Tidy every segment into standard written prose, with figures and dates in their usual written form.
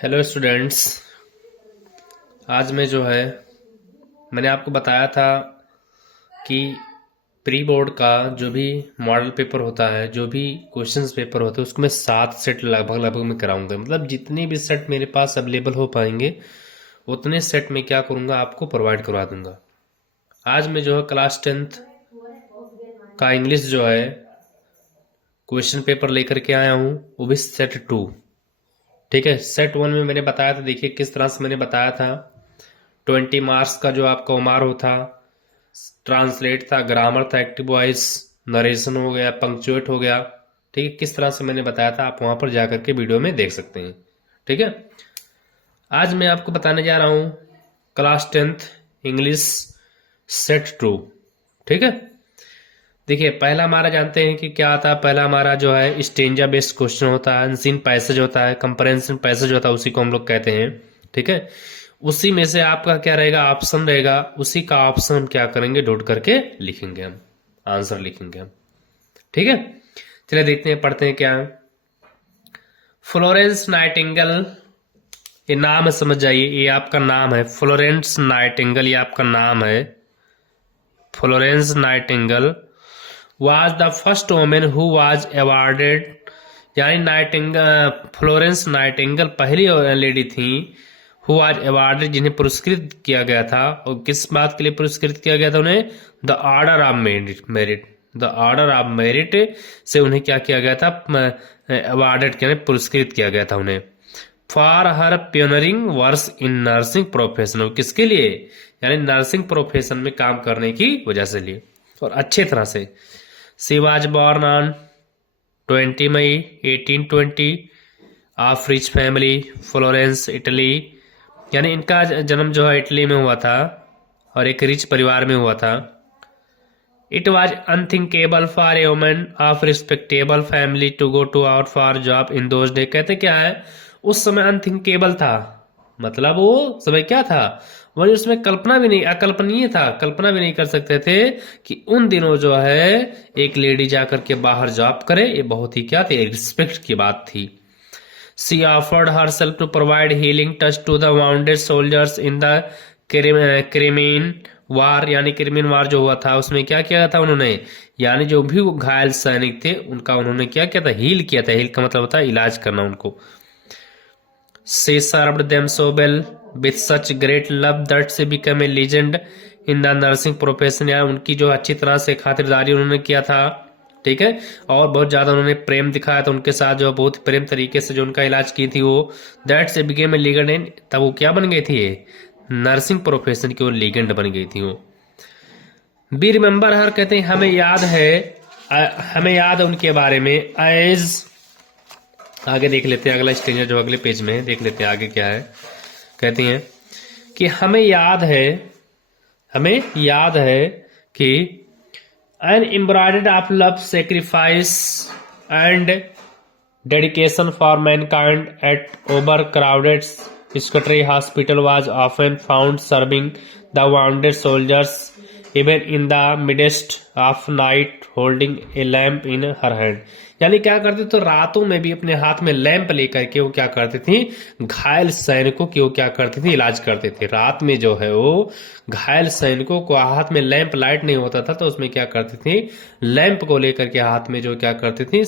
Hello students. आज मैं जो है मैंने आपको बताया था कि प्री बोर्ड का जो भी मॉडल पेपर होता है, जो भी क्वेश्चंस पेपर होते हैं, उसको मैं 7 सेट लगभग लगभग मैं कराऊंगा। मतलब जितने भी सेट मेरे पास अवेलेबल हो पाएंगे उतने सेट में क्या करूंगा, आपको प्रोवाइड करवा दूंगा। आज मैं जो है क्लास 10th का इंग्लिश जो है क्वेश्चन पेपर लेकर के आया हूँ, वो भी सेट 2। ठीक है, सेट 1 में मैंने बताया था, देखिए किस तरह से मैंने बताया था। 20 मार्क्स का जो आपका ओमार था, ट्रांसलेट था, ग्रामर था, एक्टिव वॉइस, नरेशन हो गया, पंक्चुएट हो गया। ठीक है, किस तरह से मैंने बताया था आप वहां पर जाकर के वीडियो में देख सकते हैं। ठीक है, आज मैं आपको बताने जा रहा हूं क्लास 10th इंग्लिश सेट 2। ठीक है, देखिए पहला हमारा जानते हैं कि क्या आता है। पहला हमारा जो है स्टेंजा बेस्ड क्वेश्चन होता है, अनसीन पैसेज होता है, कंप्रेंशन पैसेज होता है, उसी को हम लोग कहते हैं। ठीक है, उसी में से आपका क्या रहेगा, ऑप्शन रहेगा, उसी का ऑप्शन हम क्या करेंगे, ढूंढ करके लिखेंगे, हम आंसर लिखेंगे हम। ठीक है, चलिए देखते हैं, पढ़ते हैं क्या। फ्लोरेंस नाइटिंगेल, ये नाम है, समझ जाइए, ये आपका नाम है फ्लोरेंस नाइटिंगेल, ये आपका नाम है Florence Nightingale. was the first woman who was awarded, यानी नाइटिंगल, फ्लोरेंस नाइटिंगेल पहली लेडी थी हु वाज अवार्डेड, जिन्हें पुरस्कृत किया गया था। और किस बात के लिए पुरस्कृत किया गया था उन्हें? The order of merit, the order of merit से उन्हें क्या किया गया था, अवार्डेड किया, पुरस्कृत किया गया था उन्हें। For her pioneering works in nursing profession, किसके लिए? यानी नर्सिंग प्रोफेशन में काम करने की वजह से लिए, और अच्छे तरह से। She was born on 20 May 1820 of rich family, Florence, Italy. यानी इनका जन्म जो है इटली में हुआ था और एक रिच परिवार में हुआ था। It was unthinkable for a woman of respectable family to go to out for job in those day. कहते क्या है, उस समय अनथिंकेबल था, मतलब वो समय क्या था, वही उसमें कल्पना भी नहीं, अकल्पनीय था, कल्पना भी नहीं कर सकते थे कि उन दिनों जो है एक लेडी जाकर के बाहर जॉब करे। ये बहुत ही क्या थी, रिस्पेक्ट की बात थी। She offered herself to provide healing touch to the wounded soldiers in the Crimean war, यानी क्रिमीन वार जो हुआ था उसमें क्या किया था उन्होंने, यानी जो भी वो घायल सैनिक थे उनका उन्होंने क्या किया था, हील किया था। हील का मतलब होता है इलाज करना उनको। She served them so well with such great love that she became a legend in the nursing profession। यार उनकी जो अच्छी तरह से खातिरदारी उन्होंने किया था, ठीक है, और बहुत ज्यादा उन्होंने प्रेम दिखाया था उनके साथ, जो बहुत प्रेम तरीके से जो उनका इलाज की थी वो, दैट से बिकेम ए लीगेंड इन, तब वो क्या बन गई थी, नर्सिंग प्रोफेशन की वो लीगेंड बन गई थी वो। बी रिमेम्बर हर, कहते हैं हमें याद है, हमें याद है उनके बारे में, एज, आगे देख लेते हैं अगला स्टेंजर जो अगले पेज में है, देख लेते हैं आगे क्या है। कहती हैं कि हमें याद है, हमें याद है कि an embroidered of love, sacrifice and dedication for mankind at over crowded Scutari hospital was often found serving the wounded soldiers even in the midst of night holding a lamp in her hand. यानी क्या करते तो रातों में भी अपने हाथ में लैंप लेकर के वो क्या करते थे, घायल सैनिकों की वो क्या करते थे, इलाज करते थे। रात में जो है वो घायल सैनिकों को, हाथ में लैंप, लाइट नहीं होता था तो उसमें क्या करते थे, लैंप को लेकर के हाथ में जो क्या करते थे,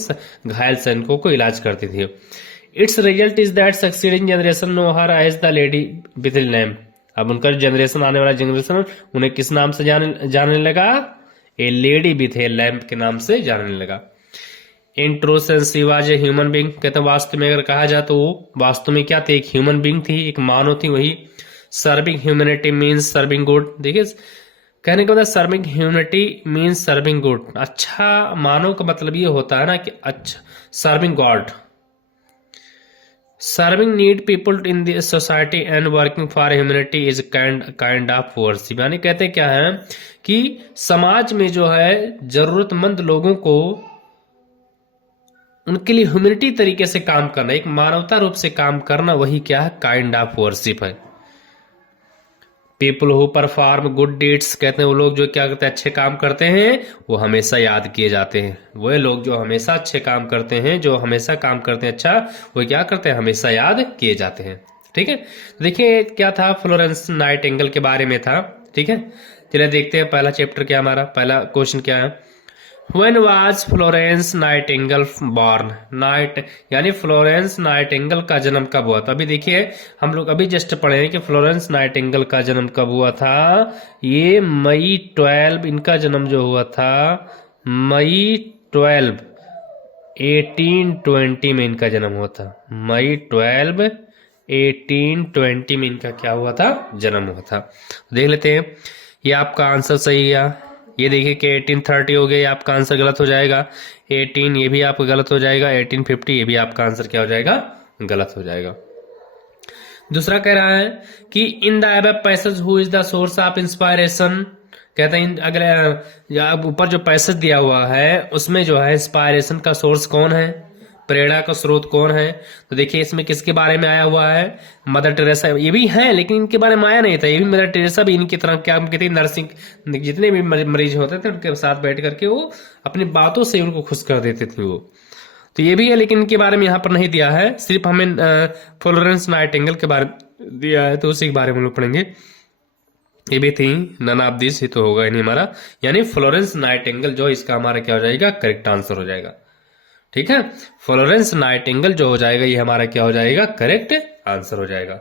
घायल सैनिकों को इलाज करते थे। Its result is that succeeding generation know her as the lady with lamp. अब उनका जनरेशन, आने वाला जनरेशन उन्हें किस नाम से जानने लगा, ए लेडी विथ ए लैम्प के नाम से जानने लगा। In true sense she was a human being, कहते वास्तव में अगर कहा जाए तो वो वास्तव में क्या थी, एक ह्यूमन बींग थी, एक मानव थी वही। Serving humanity means serving good, देखिए कहने का मतलब serving humanity means serving good, अच्छा मानव का मतलब ये होता है ना कि अच्छा, serving God, serving need people in the society and working for humanity is kind of worship. यानी कहते क्या है कि समाज में जो है जरूरतमंद लोगों को, उनके लिए ह्यूमैनिटी तरीके से काम करना, एक मानवता रूप से काम करना, वही क्या है, काइंड ऑफ वर्शिप है। People who perform good deeds, कहते हैं वो लोग जो क्या करते हैं, अच्छे काम करते हैं, वो हमेशा याद किए जाते हैं। वो लोग जो हमेशा अच्छे काम करते हैं, जो हमेशा काम करते हैं अच्छा, वो क्या करते हैं, हमेशा याद किए जाते हैं। ठीक है, तो देखिए क्या था, फ्लोरेंस नाइटिंगेल के बारे में था। ठीक है, चलिए देखते हैं पहला चैप्टर क्या, हमारा पहला क्वेश्चन क्या है। When was Florence Nightingale born? Night यानी फ्लोरेंस नाइटिंगेल का जन्म कब हुआ था? अभी देखिए हम लोग अभी जस्ट पढ़े हैं कि फ्लोरेंस नाइटिंगेल का जन्म कब हुआ था। ये मई 12, इनका जन्म जो हुआ था मई 12 1820 में इनका जन्म हुआ था। मई 12 1820 में इनका क्या हुआ था, जन्म हुआ था। देख लेते हैं, ये आपका आंसर सही है। ये देखिए कि 1830 हो गया, ये आपका आंसर गलत हो जाएगा। 18 ये भी आपका गलत हो जाएगा। 1850 ये भी आपका आंसर क्या हो जाएगा, गलत हो जाएगा। दूसरा कह रहा है कि in the above passage who is the source of inspiration, कहते हैं अगर ऊपर जो पैसेज दिया हुआ है उसमें जो है इंस्पायरेशन का सोर्स कौन है, प्रेरणा का स्रोत कौन है। तो देखिए इसमें किसके बारे में आया हुआ है, मदर टेरेसा। ये भी है लेकिन इनके बारे में आया नहीं था। ये भी मदर टेरेसा भी इनकी तरह क्या कहती, नर्सिंग, जितने भी मरीज होते थे उनके साथ बैठ करके वो अपनी बातों से उनको खुश कर देते थे वो। तो ये भी है लेकिन इनके बारे में यहाँ पर नहीं दिया है, सिर्फ हमें फ्लोरेंस नाइटिंगेल के बारे में दिया है, तो उसी के बारे में लोग पढ़ेंगे। ये भी थी नन ऑफ दिस, ही तो होगा नहीं हमारा, यानी फ्लोरेंस नाइटिंगेल जो इसका हमारा क्या हो जाएगा, करेक्ट आंसर हो जाएगा। ठीक है, फ्लोरेंस नाइटिंगेल जो हो जाएगा ये हमारा क्या हो जाएगा, करेक्ट आंसर हो जाएगा।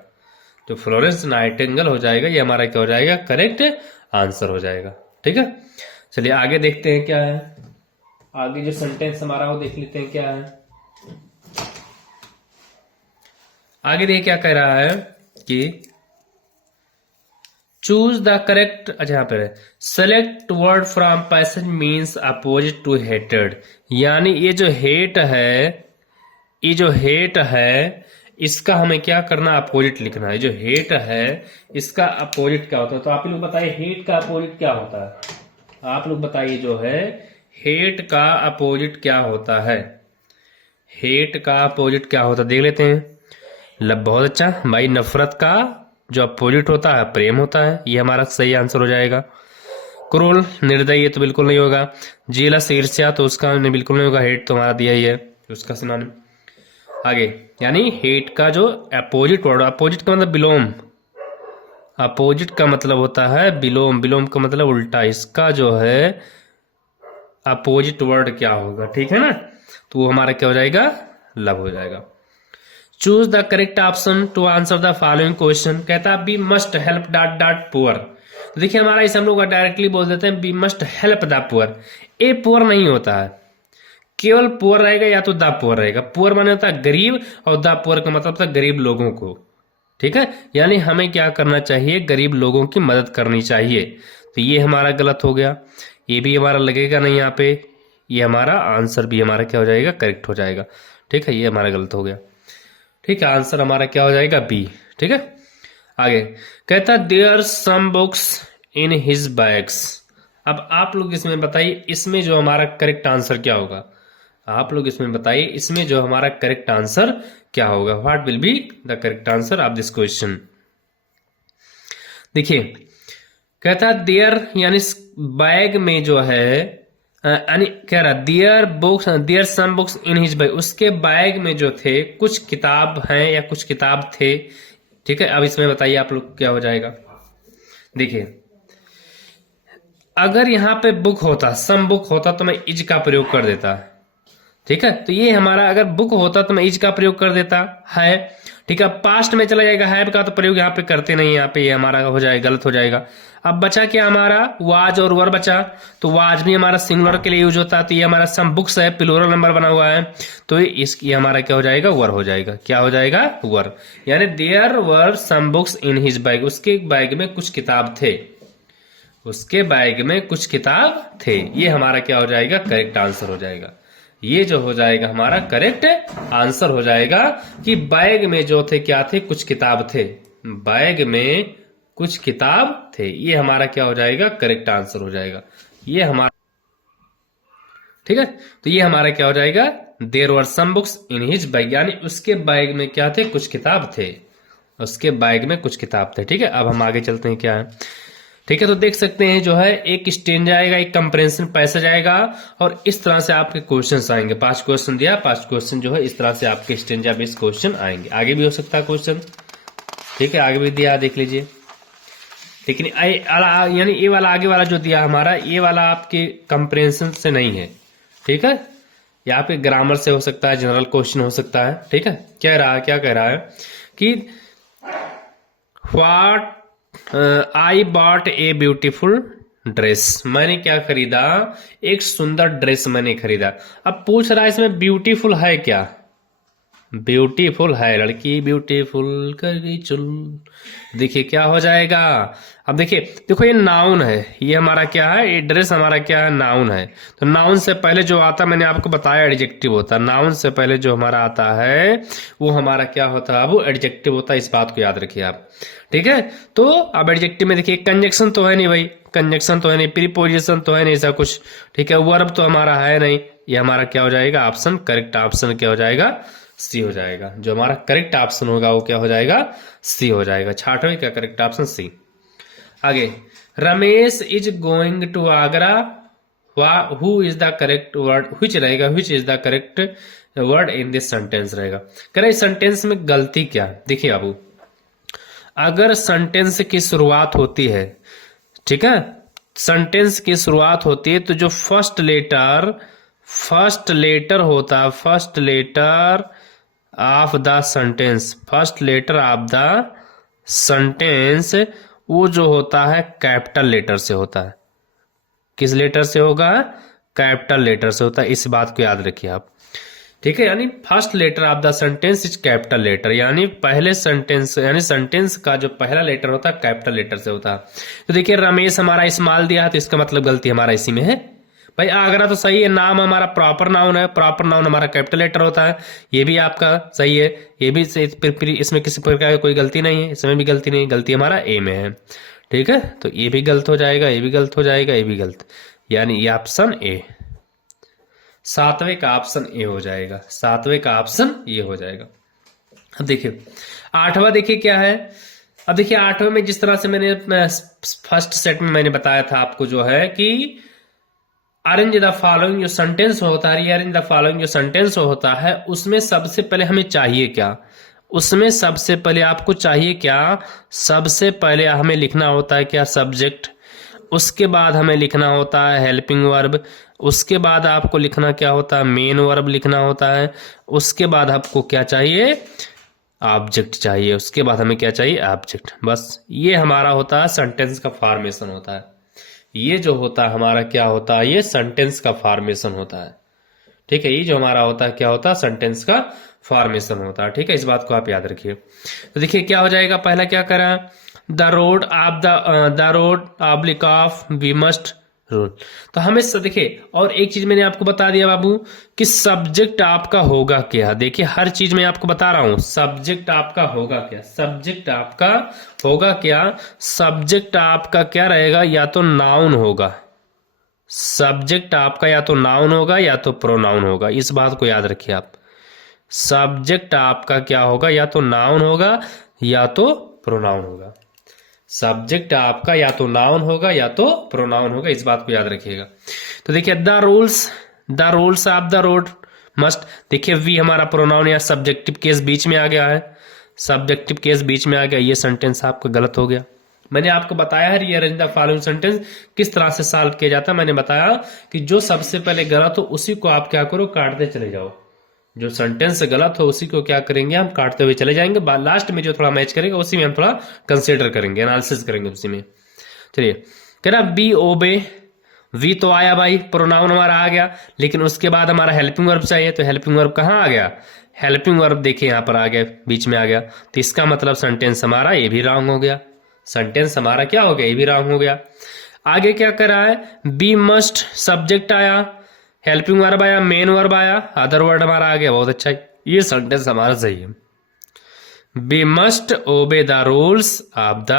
तो फ्लोरेंस नाइटिंगेल हो जाएगा ये हमारा क्या हो जाएगा, करेक्ट आंसर हो जाएगा। ठीक है, चलिए आगे देखते हैं क्या है। आगे जो सेंटेंस हमारा वो देख लेते हैं क्या है। आगे देखिए क्या कह रहा है कि चूज द करेक्ट, अच्छा यहाँ पर select word from passage means opposite to hated, यानी ये जो हेट है, ये जो हेट है इसका हमें क्या करना, अपोजिट लिखना है। जो हेट है इसका अपोजिट क्या होता है, तो आप लोग बताइए हेट का अपोजिट क्या होता है। आप लोग बताइए जो है हेट का अपोजिट क्या होता है। हेट का अपोजिट क्या होता है देख लेते हैं। बहुत अच्छा भाई, नफरत का जो अपोजिट होता है प्रेम होता है, ये हमारा सही आंसर हो जाएगा। क्रूर, निर्दयी, ये तो बिल्कुल नहीं होगा। जेलस, ईर्ष्या, तो उसका बिल्कुल नहीं होगा। हेट तो हमारा दिया ही है उसका सिनोनिम। आगे यानी हेट का जो अपोजिट वर्ड, अपोजिट का मतलब बिलोम, अपोजिट का मतलब होता है बिलोम, बिलोम का मतलब उल्टा। इसका जो है अपोजिट वर्ड क्या होगा, ठीक है ना, तो वो हमारा क्या हो जाएगा, लव हो जाएगा। Choose the correct option to answer the following question, कहता है be must help dot dot poor. तो देखिए हमारा इसे हम लोग डायरेक्टली बोल देते हैं be must help the poor. A poor नहीं होता है, केवल पुअर रहेगा या तो द पुअर रहेगा। पुअर माने होता है गरीब और द पुअर का मतलब होता है गरीब लोगों को। ठीक है, यानी हमें क्या करना चाहिए, गरीब लोगों की मदद करनी चाहिए। तो ये हमारा गलत हो गया, ये भी हमारा लगेगा नहीं यहाँ पे, ये हमारा आंसर भी हमारा क्या हो जाएगा, करेक्ट हो जाएगा। ठीक है, ये हमारा गलत हो गया। ठीक है, आंसर हमारा क्या हो जाएगा, बी। ठीक है, आगे कहता there some books in his bags. अब आप लोग इसमें बताइए इसमें जो हमारा करेक्ट आंसर क्या होगा। आप लोग इसमें बताइए इसमें जो हमारा करेक्ट आंसर क्या होगा, what will be the correct answer of this question. देखिए कहता देयर यानी बैग में जो है, कह रहा there books, there some books in his bag, उसके बैग में जो थे कुछ किताब हैं या कुछ किताब थे। ठीक है, अब इसमें बताइए आप लोग क्या हो जाएगा। देखिए अगर यहाँ पे बुक होता, सम बुक होता तो मैं इज का प्रयोग कर देता। ठीक है, तो ये हमारा अगर बुक होता तो मैं इज का प्रयोग कर देता है। ठीक है, पास्ट में चला जाएगा, हैव का तो प्रयोग यहाँ पे करते नहीं, यहाँ पे ये हमारा हो जाएगा, गलत हो जाएगा। अब बचा क्या हमारा, वाज और वर बचा। तो वाज भी हमारा सिंगुलर के लिए यूज होता है, तो ये हमारा सम बुक्स है, प्लूरल नंबर बना हुआ है, तो ये हमारा क्या हो जाएगा, वर हो जाएगा। क्या हो जाएगा, वर। यानी there were some books in his bag, उसके बैग में कुछ किताब थे, उसके बैग में कुछ किताब थे। ये हमारा क्या हो जाएगा, करेक्ट आंसर हो जाएगा। ये जो हो जाएगा हमारा करेक्ट आंसर हो जाएगा कि बैग में जो थे क्या थे, कुछ किताब थे, बैग में कुछ किताब थे। ये हमारा क्या हो जाएगा, करेक्ट आंसर हो जाएगा। ये हमारा, ठीक है, तो ये हमारा क्या हो जाएगा, there were some books in his bag, यानी उसके बैग में क्या थे, कुछ किताब थे। उसके बैग में कुछ किताब थे। ठीक है, अब हम आगे चलते हैं क्या है। ठीक है, तो देख सकते हैं जो है एक स्टेंजा आएगा, एक कंप्रेंशन पैसेज आएगा और इस तरह से आपके क्वेश्चंस आएंगे। 5 क्वेश्चन दिया, 5 क्वेश्चन जो है इस तरह से आपके स्टेंजा बेस्ड क्वेश्चन आएंगे। आगे भी हो सकता है क्वेश्चन, ठीक है, आगे भी दिया देख लीजिए। लेकिन यानी ये वाला आगे वाला जो दिया हमारा, ये वाला आपके कंप्रेंशन से नहीं है। ठीक है, या आपके ग्रामर से हो सकता है, जनरल क्वेश्चन हो सकता है। ठीक है, क्या कह रहा है कि what I bought a beautiful dress, मैंने क्या खरीदा, एक सुंदर ड्रेस मैंने खरीदा। अब पूछ रहा है इसमें ब्यूटीफुल है क्या, ब्यूटीफुल है, लड़की ब्यूटीफुल कर गई चुल। देखिए क्या हो जाएगा। अब देखिए, देखो ये नाउन है, ये हमारा क्या है, ये ड्रेस हमारा क्या है, नाउन है। तो नाउन से पहले जो आता, मैंने आपको बताया एडजेक्टिव होता है। नाउन से पहले जो हमारा आता है वो हमारा क्या होता है, वो एडजेक्टिव होता है। इस बात को याद रखिए आप। ठीक है, तो अब एडजेक्टिव में देखिए कंजक्शन तो है नहीं भाई, कंजक्शन तो है नहीं, प्रीपोजिशन तो है नहीं ऐसा कुछ। ठीक है, वर्ब तो हमारा है नहीं। ये हमारा क्या हो जाएगा, ऑप्शन, करेक्ट ऑप्शन क्या हो जाएगा, सी हो जाएगा। जो हमारा करेक्ट ऑप्शन होगा वो क्या हो जाएगा, सी हो जाएगा। 6वां का करेक्ट ऑप्शन सी। आगे, Ramesh is going to Agra, who is the correct word, which रहेगा, which is the correct word in this sentence रहेगा। कह रहे सेंटेंस में गलती क्या। देखिए बाबू, अगर सेंटेंस की शुरुआत होती है, ठीक है, सेंटेंस की शुरुआत होती है तो जो फर्स्ट लेटर होता है, first letter of the sentence, first letter of the sentence, वो जो होता है कैपिटल लेटर से होता है। किस लेटर से होगा, कैपिटल लेटर से होता है। इस बात को याद रखिए आप। ठीक है, यानी first letter of the sentence is capital letter, यानी पहले सेंटेंस, यानी सेंटेंस का जो पहला लेटर होता है कैपिटल लेटर से होता है। तो देखिए रमेश हमारा इस्तेमाल दिया है, तो इसका मतलब गलती हमारा इसी में है। भाई आगरा तो सही है, नाम हमारा प्रॉपर नाउन है, प्रॉपर नाउन हमारा कैपिटल लेटर होता है, ये भी आपका सही है। ये भी इसमें किसी प्रकार की कोई गलती नहीं है, इसमें भी गलती नहीं, गलती हमारा ए में है। ठीक है, तो ये भी गलत हो जाएगा, ये भी गलत हो जाएगा, ये भी गलत, यानी ये ऑप्शन ए, 7वें का ऑप्शन ए हो जाएगा, 7वें का ऑप्शन ये हो जाएगा। अब देखिए 8वां, देखिए क्या है। अब देखिए 8वें में जिस तरह से मैंने फर्स्ट सेट में मैंने बताया था आपको, जो है कि अरेंज द फॉलोइंग जो सेंटेंस होता है, रीअरेंज द फॉलोइंग जो सेंटेंस होता है, उसमें सबसे पहले हमें चाहिए क्या, उसमें सबसे पहले आपको चाहिए क्या, सबसे पहले हमें लिखना होता है क्या, सब्जेक्ट। उसके बाद हमें लिखना होता है हेल्पिंग वर्ब। उसके बाद आपको लिखना क्या होता है, मेन वर्ब लिखना होता है। उसके बाद आपको क्या चाहिए, ऑब्जेक्ट चाहिए। उसके बाद हमें क्या चाहिए, ऑब्जेक्ट। बस ये हमारा होता है सेंटेंस का फॉर्मेशन होता है। ये जो होता है हमारा क्या होता है, ये सेंटेंस का फॉर्मेशन होता है। ठीक है, ये जो हमारा होता है क्या होता है, सेंटेंस का फॉर्मेशन होता है। ठीक है, इस बात को आप याद रखिए। तो देखिए क्या हो जाएगा, पहला क्या करा, the road of the road oblique of we must rule. तो हमें देखिए, और एक चीज मैंने आपको बता दिया बाबू कि सब्जेक्ट आपका होगा क्या। देखिए हर चीज मैं आपको बता रहा हूं, सब्जेक्ट आपका होगा क्या, सब्जेक्ट आपका होगा क्या, सब्जेक्ट आपका क्या रहेगा, या तो नाउन होगा, सब्जेक्ट आपका या तो नाउन होगा या तो प्रोनाउन होगा। इस बात को याद रखिए आप, सब्जेक्ट आपका क्या होगा, या तो नाउन होगा या तो प्रोनाउन होगा। सब्जेक्ट आपका या तो नाउन होगा या तो प्रोनाउन होगा, इस बात को याद रखिएगा। तो देखिए the rules of the road must, देखिए वी हमारा प्रोनाउन या सब्जेक्टिव केस बीच में आ गया है, सब्जेक्टिव केस बीच में आ गया, ये सेंटेंस आपका गलत हो गया। मैंने आपको बताया है रीअरेंज द फॉलोइंग सेंटेंस किस तरह से सॉल्व किया जाता है। मैंने बताया कि जो सबसे पहले गलत हो उसी को आप क्या करो, काटते चले जाओ। जो सेंटेंस गलत हो उसी को क्या करेंगे, हम काटते हुए चले जाएंगे। लास्ट में जो थोड़ा मैच करेगा उसी में हम थोड़ा कंसिडर करेंगे, एनालिसिस करेंगे उसी में। चलिए कह रहा बी ओबे, वी तो आया भाई, प्रोनाउन हमारा आ गया, लेकिन उसके बाद हमारा हेल्पिंग वर्ब चाहिए। तो हेल्पिंग वर्ब कहाँ आ गया, हेल्पिंग वर्ब देखिए यहाँ पर आ गया, बीच में आ गया। तो इसका मतलब सेंटेंस हमारा ये भी रॉन्ग हो गया, सेंटेंस हमारा क्या हो गया, ये भी रॉन्ग हो गया। आगे क्या कर रहा है, बी मस्ट, सब्जेक्ट आया, हेल्पिंग वर्ब आया, मेन वर्ब आया, अदर वर्ड हमारा आ गया, बहुत अच्छा है, ये सेंटेंस हमारा सही है। Be must obey the rules of the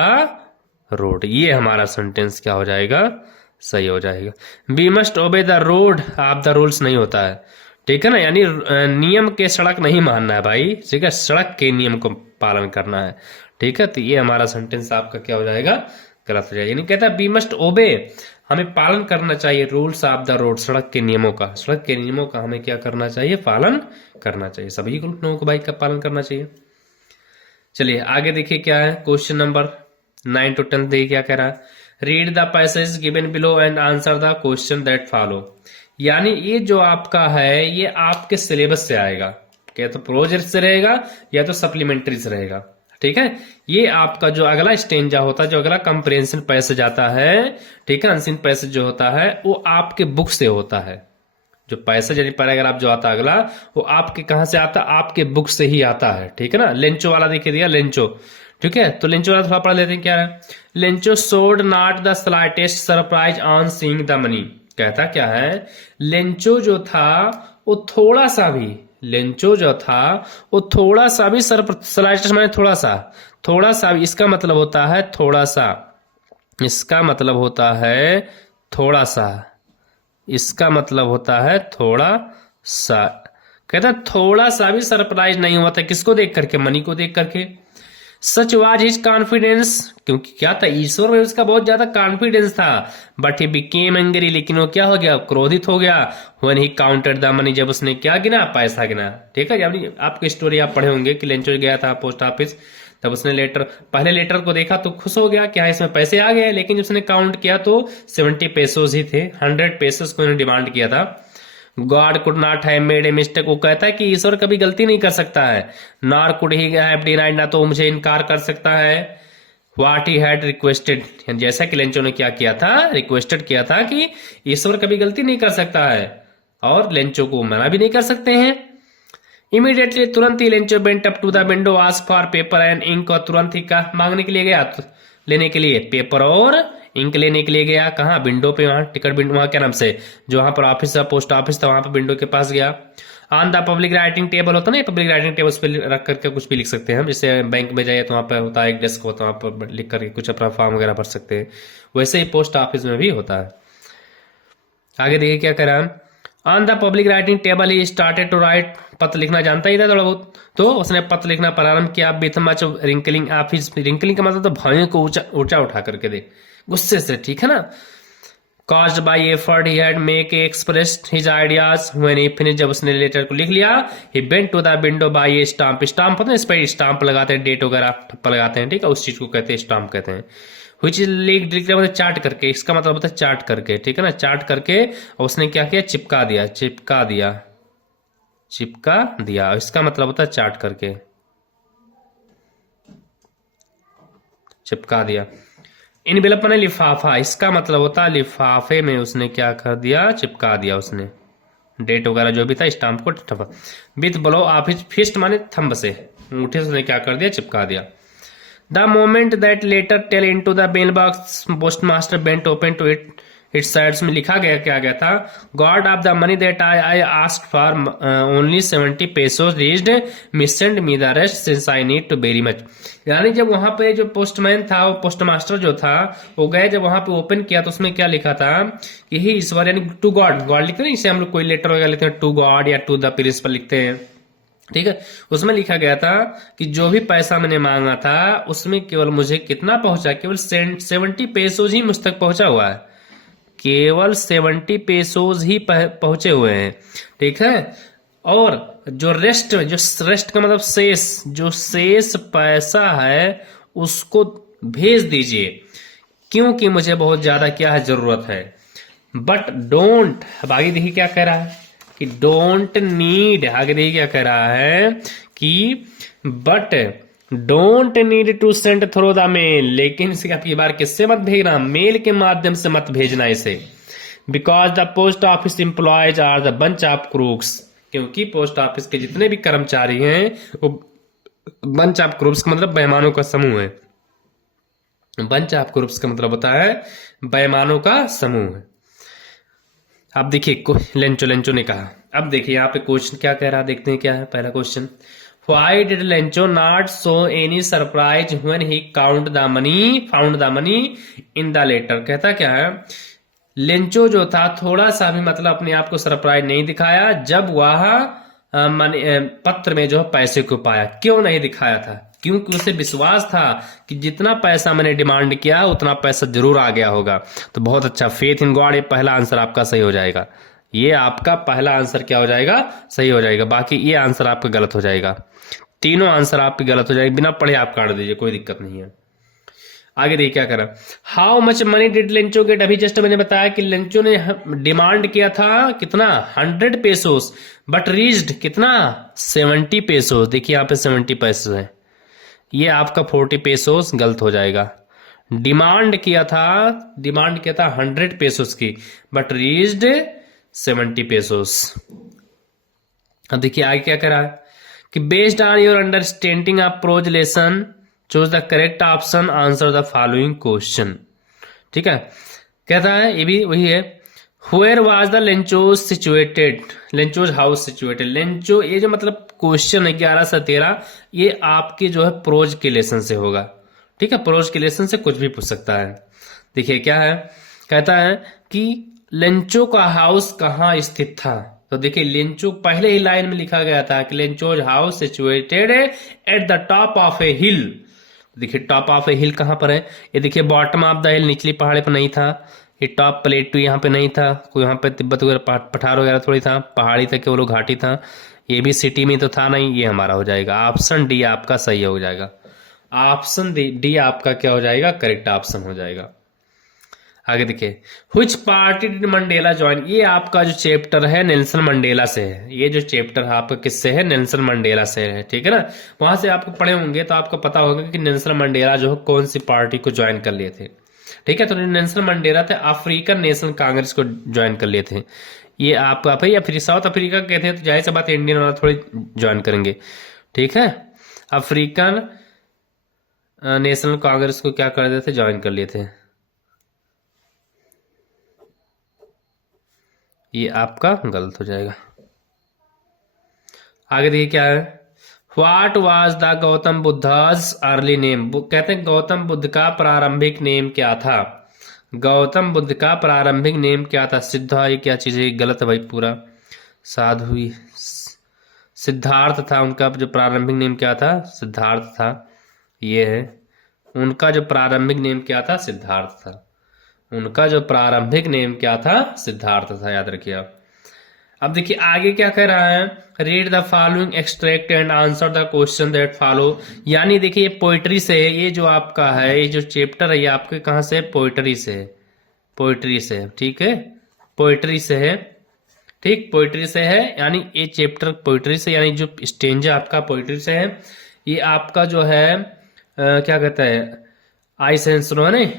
road, ये हमारा सेंटेंस क्या हो जाएगा, सही हो जाएगा। Be must obey the road of the rules नहीं होता है, ठीक है ना, यानी नियम के सड़क नहीं मानना है भाई, ठीक है, सड़क के नियम को पालन करना है। ठीक है, तो ये हमारा सेंटेंस आपका क्या हो जाएगा, गलत हो जाएगा। यानी कहता है वी मस्ट ओबे, हमें पालन करना चाहिए रूल्स ऑफ द रोड, सड़क के नियमों का, सड़क के नियमों का हमें क्या करना चाहिए, पालन करना चाहिए। सभी लोगों को बाइक का पालन करना चाहिए। चलिए आगे देखिए क्या है, क्वेश्चन नंबर 9 to 10 देखिए क्या कह रहा है, read the passage given below and answer the question that follow. यानी ये जो आपका है ये आपके सिलेबस से आएगा, क्या तो प्रोजेक्ट से रहेगा या तो सप्लीमेंट्री से रहेगा। ठीक है, ये आपका जो अगला स्टेंजा होता है, जो अगला कंप्रेहेंशन पैसेज आता है, ठीक है, अनसीन पैसेज जो होता है वो आपके बुक से होता है। जो पैसेज यानी पैराग्राफ जो आता है अगला, वो आपके कहां से आता है, आपके बुक से ही आता है। ठीक है ना, लेंचो वाला देखिए दिया, लेंचो। ठीक है, तो लेंचो वाला थोड़ा पढ़ लेते हैं क्या है। Lencho showed not the slightest surprise on seeing the money. कहता क्या है, लेंचो जो था वो थोड़ा सा भी, लेंचो जो था वो थोड़ा सा भी स्लाइटेस्ट माने थोड़ा सा, थोड़ा सा भी, इसका मतलब होता है थोड़ा सा, इसका मतलब होता है थोड़ा सा, इसका मतलब होता है थोड़ा सा। कहता थोड़ा सा भी सरप्राइज नहीं हुआ था, किसको देख करके, मनी को देख करके। सच वाज हिज कॉन्फिडेंस, क्योंकि क्या था, ईश्वर में उसका बहुत ज्यादा कॉन्फिडेंस था। बट ही बिकेम एंग्री, लेकिन वो क्या हो गया, क्रोधित हो गया। When he counted the money, जब उसने क्या गिना, पैसा गिना। ठीक है, जब आपकी स्टोरी आप पढ़े होंगे कि लेंचो गया था पोस्ट ऑफिस, तब उसने लेटर, पहले लेटर को देखा तो खुश हो गया कि हाँ इसमें पैसे आ गए, लेकिन जब उसने काउंट किया तो 70 पेसोज ही थे, 100 पेसोज को उन्होंने डिमांड किया था। God could not have made a mistake, वो कहता है कि ईश्वर कभी गलती नहीं कर सकता है। Nor could he have denied, ना तो मुझे इनकार कर सकता है। व्हाट ही हैड रिक्वेस्टेड, जैसा कि लेंचो ने क्या किया था, रिक्वेस्टेड किया था कि ईश्वर कभी गलती नहीं कर सकता है, और लेंचो को मना भी नहीं कर सकते हैं। इमीडिएटली, तुरंत ही Lencho bent up to the window, ask for paper and ink, और तुरंत ही का मांगने के लिए गया, लेने के लिए पेपर और इंक लेने के लिए गया। कहाँ, विंडो पे, वहां टिकट विंडो, वहां क्या नाम से, जो वहां पर ऑफिस था, पोस्ट ऑफिस था, वहां पर विंडो के पास गया। On the public writing table होता ना, पब्लिक राइटिंग टेबल पे रख करके कुछ भी लिख सकते हैं हम, जैसे बैंक में जाइए तो वहां पर होता है एक डेस्क होता है, वहां पर लिख करके कुछ अपना फॉर्म वगैरह भर सकते हैं, वैसे ही पोस्ट ऑफिस में भी होता है। आगे देखिए क्या कह रहा है, on the public writing table he started to write, पत्र लिखना जानता ही था थोड़ा बहुत, तो उसने पत्र लिखना प्रारंभ किया। With much wrinkling office, wrinkling का मतलब तो भौं को ऊंचा उठा करके दे, गुस्से से। ठीक है ना, caused by effort he had make expressed his ideas when he finished, जब उसने लेटर को लिख लिया, he bent to the window by a stamp, stamp पता है, इस पर स्टाम्प लगाते हैं, डेट वगैरह ठप्पा लगाते हैं, ठीक है, उस चीज को कहते हैं स्टाम्प कहते हैं। which is मतलब चार्ट करके, इसका मतलब होता है चार्ट करके। ठीक है ना, चार्ट करके, और उसने क्या किया, चिपका दिया, चिपका दिया, चिपका दिया, इसका मतलब होता है चार्ट करके, चिपका दिया। इनवेलप माने लिफाफा, इसका मतलब होता है लिफाफे में उसने क्या कर दिया, चिपका दिया उसने, डेट वगैरह जो भी था स्टाम्प को। विथ ब्लो ऑफिस फिस्ट माने थंब से, अंगूठे से उसने क्या कर दिया, चिपका दिया। The moment that letter fell into the mail box, post master bent open to it, its sides में लिखा गया, क्या गया था, God of the money that I asked for only 70 pesos reached, miss send me the rest since I need to very much. यानी जब वहां पे जो पोस्टमैन था, वो पोस्ट मास्टर जो था, वो गए जब वहां पे ओपन किया तो उसमें क्या लिखा था कि ही ईश्वर, यानी टू गॉड, गॉड लिखते हैं, इसे हम लोग कोई लेटर वगैरह लिखते हैं, टू गॉड या टू द प्रिंसिपल लिखते हैं। ठीक है, उसमें लिखा गया था कि जो भी पैसा मैंने मांगा था उसमें केवल मुझे कितना पहुंचा, केवल 70 पेसोज ही मुझ तक पहुंचा हुआ है, केवल 70 पेसोज ही पहुंचे हुए हैं। ठीक है, और जो रेस्ट का मतलब शेष, जो शेष पैसा है उसको भेज दीजिए, क्योंकि मुझे बहुत ज्यादा क्या है, जरूरत है। बट डोंट, अब आगे देखिए क्या कह रहा है कि डोंट नीड, आगे देखिए क्या कह रहा है कि but don't need to send through the mail, लेकिन इसे आपकी बार किससे मत भेजना, मेल के माध्यम से मत भेजना इसे। Because the post office employees are the bunch of crooks, क्योंकि पोस्ट ऑफिस के जितने भी कर्मचारी हैं वो बंच ऑफ क्रूक्स का मतलब बेईमानों का समूह है। बंच ऑफ क्रूक्स का मतलब होता है बेईमानों का समूह है। अब देखिए लेंचो ने कहा, अब देखिए यहाँ पे क्वेश्चन क्या कह रहा है, देखते हैं क्या है पहला question. Why did Lencho not show any surprise when he found the money in the letter? कहता क्या है, लेंचो जो था थोड़ा सा भी मतलब अपने आप को सरप्राइज नहीं दिखाया जब वह पत्र में जो पैसे को पाया। क्यों नहीं दिखाया था, क्योंकि उसे विश्वास था कि जितना पैसा मैंने डिमांड किया उतना पैसा जरूर आ गया होगा। तो बहुत अच्छा, फेथ इन गॉड, ये पहला आंसर आपका सही हो जाएगा। ये आपका पहला आंसर क्या हो जाएगा, सही हो जाएगा। बाकी ये आंसर आपका गलत हो जाएगा। तीनों आंसर आपके गलत हो जाएंगे, बिना पढ़े आप काट दीजिए, कोई दिक्कत नहीं है। आगे देखिए क्या करा, how much money did Lencho get. अभी जस्ट मैंने बताया कि लेंचो ने डिमांड किया था कितना, 100 पेसोस, बट रीच्ड कितना, 70 पेसोस। देखिए यहाँ पे 70 पैसे है, ये आपका 40 पेसोस गलत हो जाएगा। डिमांड किया था 100 पेसोस की, बट रीच्ड 70 पेसोस। अब देखिए आगे क्या करा कि based on your understanding of prose lesson choose the correct option, answer the following question. ठीक है, कहता है ये भी वही है, where was the Lencho's situated, Lencho's house situated. Lencho, ये जो मतलब क्वेश्चन है 11 से 13, ये आपके जो है प्रोज के लेसन से होगा। ठीक है, प्रोज के लेसन से कुछ भी पूछ सकता है। देखिए क्या है, कहता है कि लेंचो का हाउस कहाँ स्थित था। तो देखिए लेंचो पहले ही लाइन में लिखा गया था कि Lencho's house situated at the top of a hill. देखिए टॉप ऑफ ए हिल कहां पर है, ये देखिए बॉटम ऑफ द हिल, निचली पहाड़ी पर नहीं था। ये टॉप प्लेटू यहाँ पे नहीं था, कोई यहाँ पे तिब्बत वगैरह पठार वगैरह थोड़ी था, पहाड़ी तक केवल घाटी था। ये भी सिटी में तो था नहीं, ये हमारा हो जाएगा ऑप्शन डी आपका सही हो जाएगा। ऑप्शन डी आपका क्या हो जाएगा, करेक्ट ऑप्शन हो जाएगा। आगे देखिए, which party did Mandela join. ये आपका जो चैप्टर है नेल्सन मंडेला से है। ये जो चैप्टर है आपका किससे है, नेल्सन मंडेला से है। ठीक है ना, वहां से आपको पढ़े होंगे तो आपको पता होगा कि नेल्सन मंडेला जो है कौन सी पार्टी को ज्वाइन कर लिए थे। ठीक है, तो नेल्सन मंडेला थे अफ्रीकन नेशनल कांग्रेस को ज्वाइन कर लिए थे। ये आपका फिर साउथ अफ्रीका के थे, तो जाहिर सी बात इंडियन वाला थोड़ी ज्वाइन करेंगे। ठीक है, अफ्रीकन नेशनल कांग्रेस को क्या कर देते थे, ज्वाइन कर लिए थे। ये आपका गलत हो जाएगा। आगे देखिए क्या है, what was the Gautam Buddha's early name. कहते हैं गौतम बुद्ध का प्रारंभिक नेम क्या था। गौतम बुद्ध का प्रारंभिक नेम क्या था, सिद्धा, ये क्या चीज है, गलत है भाई पूरा। साधु, सिद्धार्थ था उनका जो प्रारंभिक नेम क्या था, सिद्धार्थ था। ये है उनका जो प्रारंभिक नेम क्या था, सिद्धार्थ था। उनका जो प्रारंभिक नेम क्या था, सिद्धार्थ था, याद रखिए आप। अब देखिए आगे क्या कह रहा है, read the following extract and answer the question that follow. यानी देखिए ये पोइट्री से है, ये जो आपका है, ये जो चैप्टर है ये आपके कहां से है, पोइट्री से है। पोइट्री से है, ठीक है, पोइट्री से है। ठीक, पोइट्री से है, यानी ये चैप्टर पोइट्री से, यानी जो स्टेंजा आपका पोइट्री से है। ये आपका जो है क्या कहता है, आइस एंड स्नो है ना,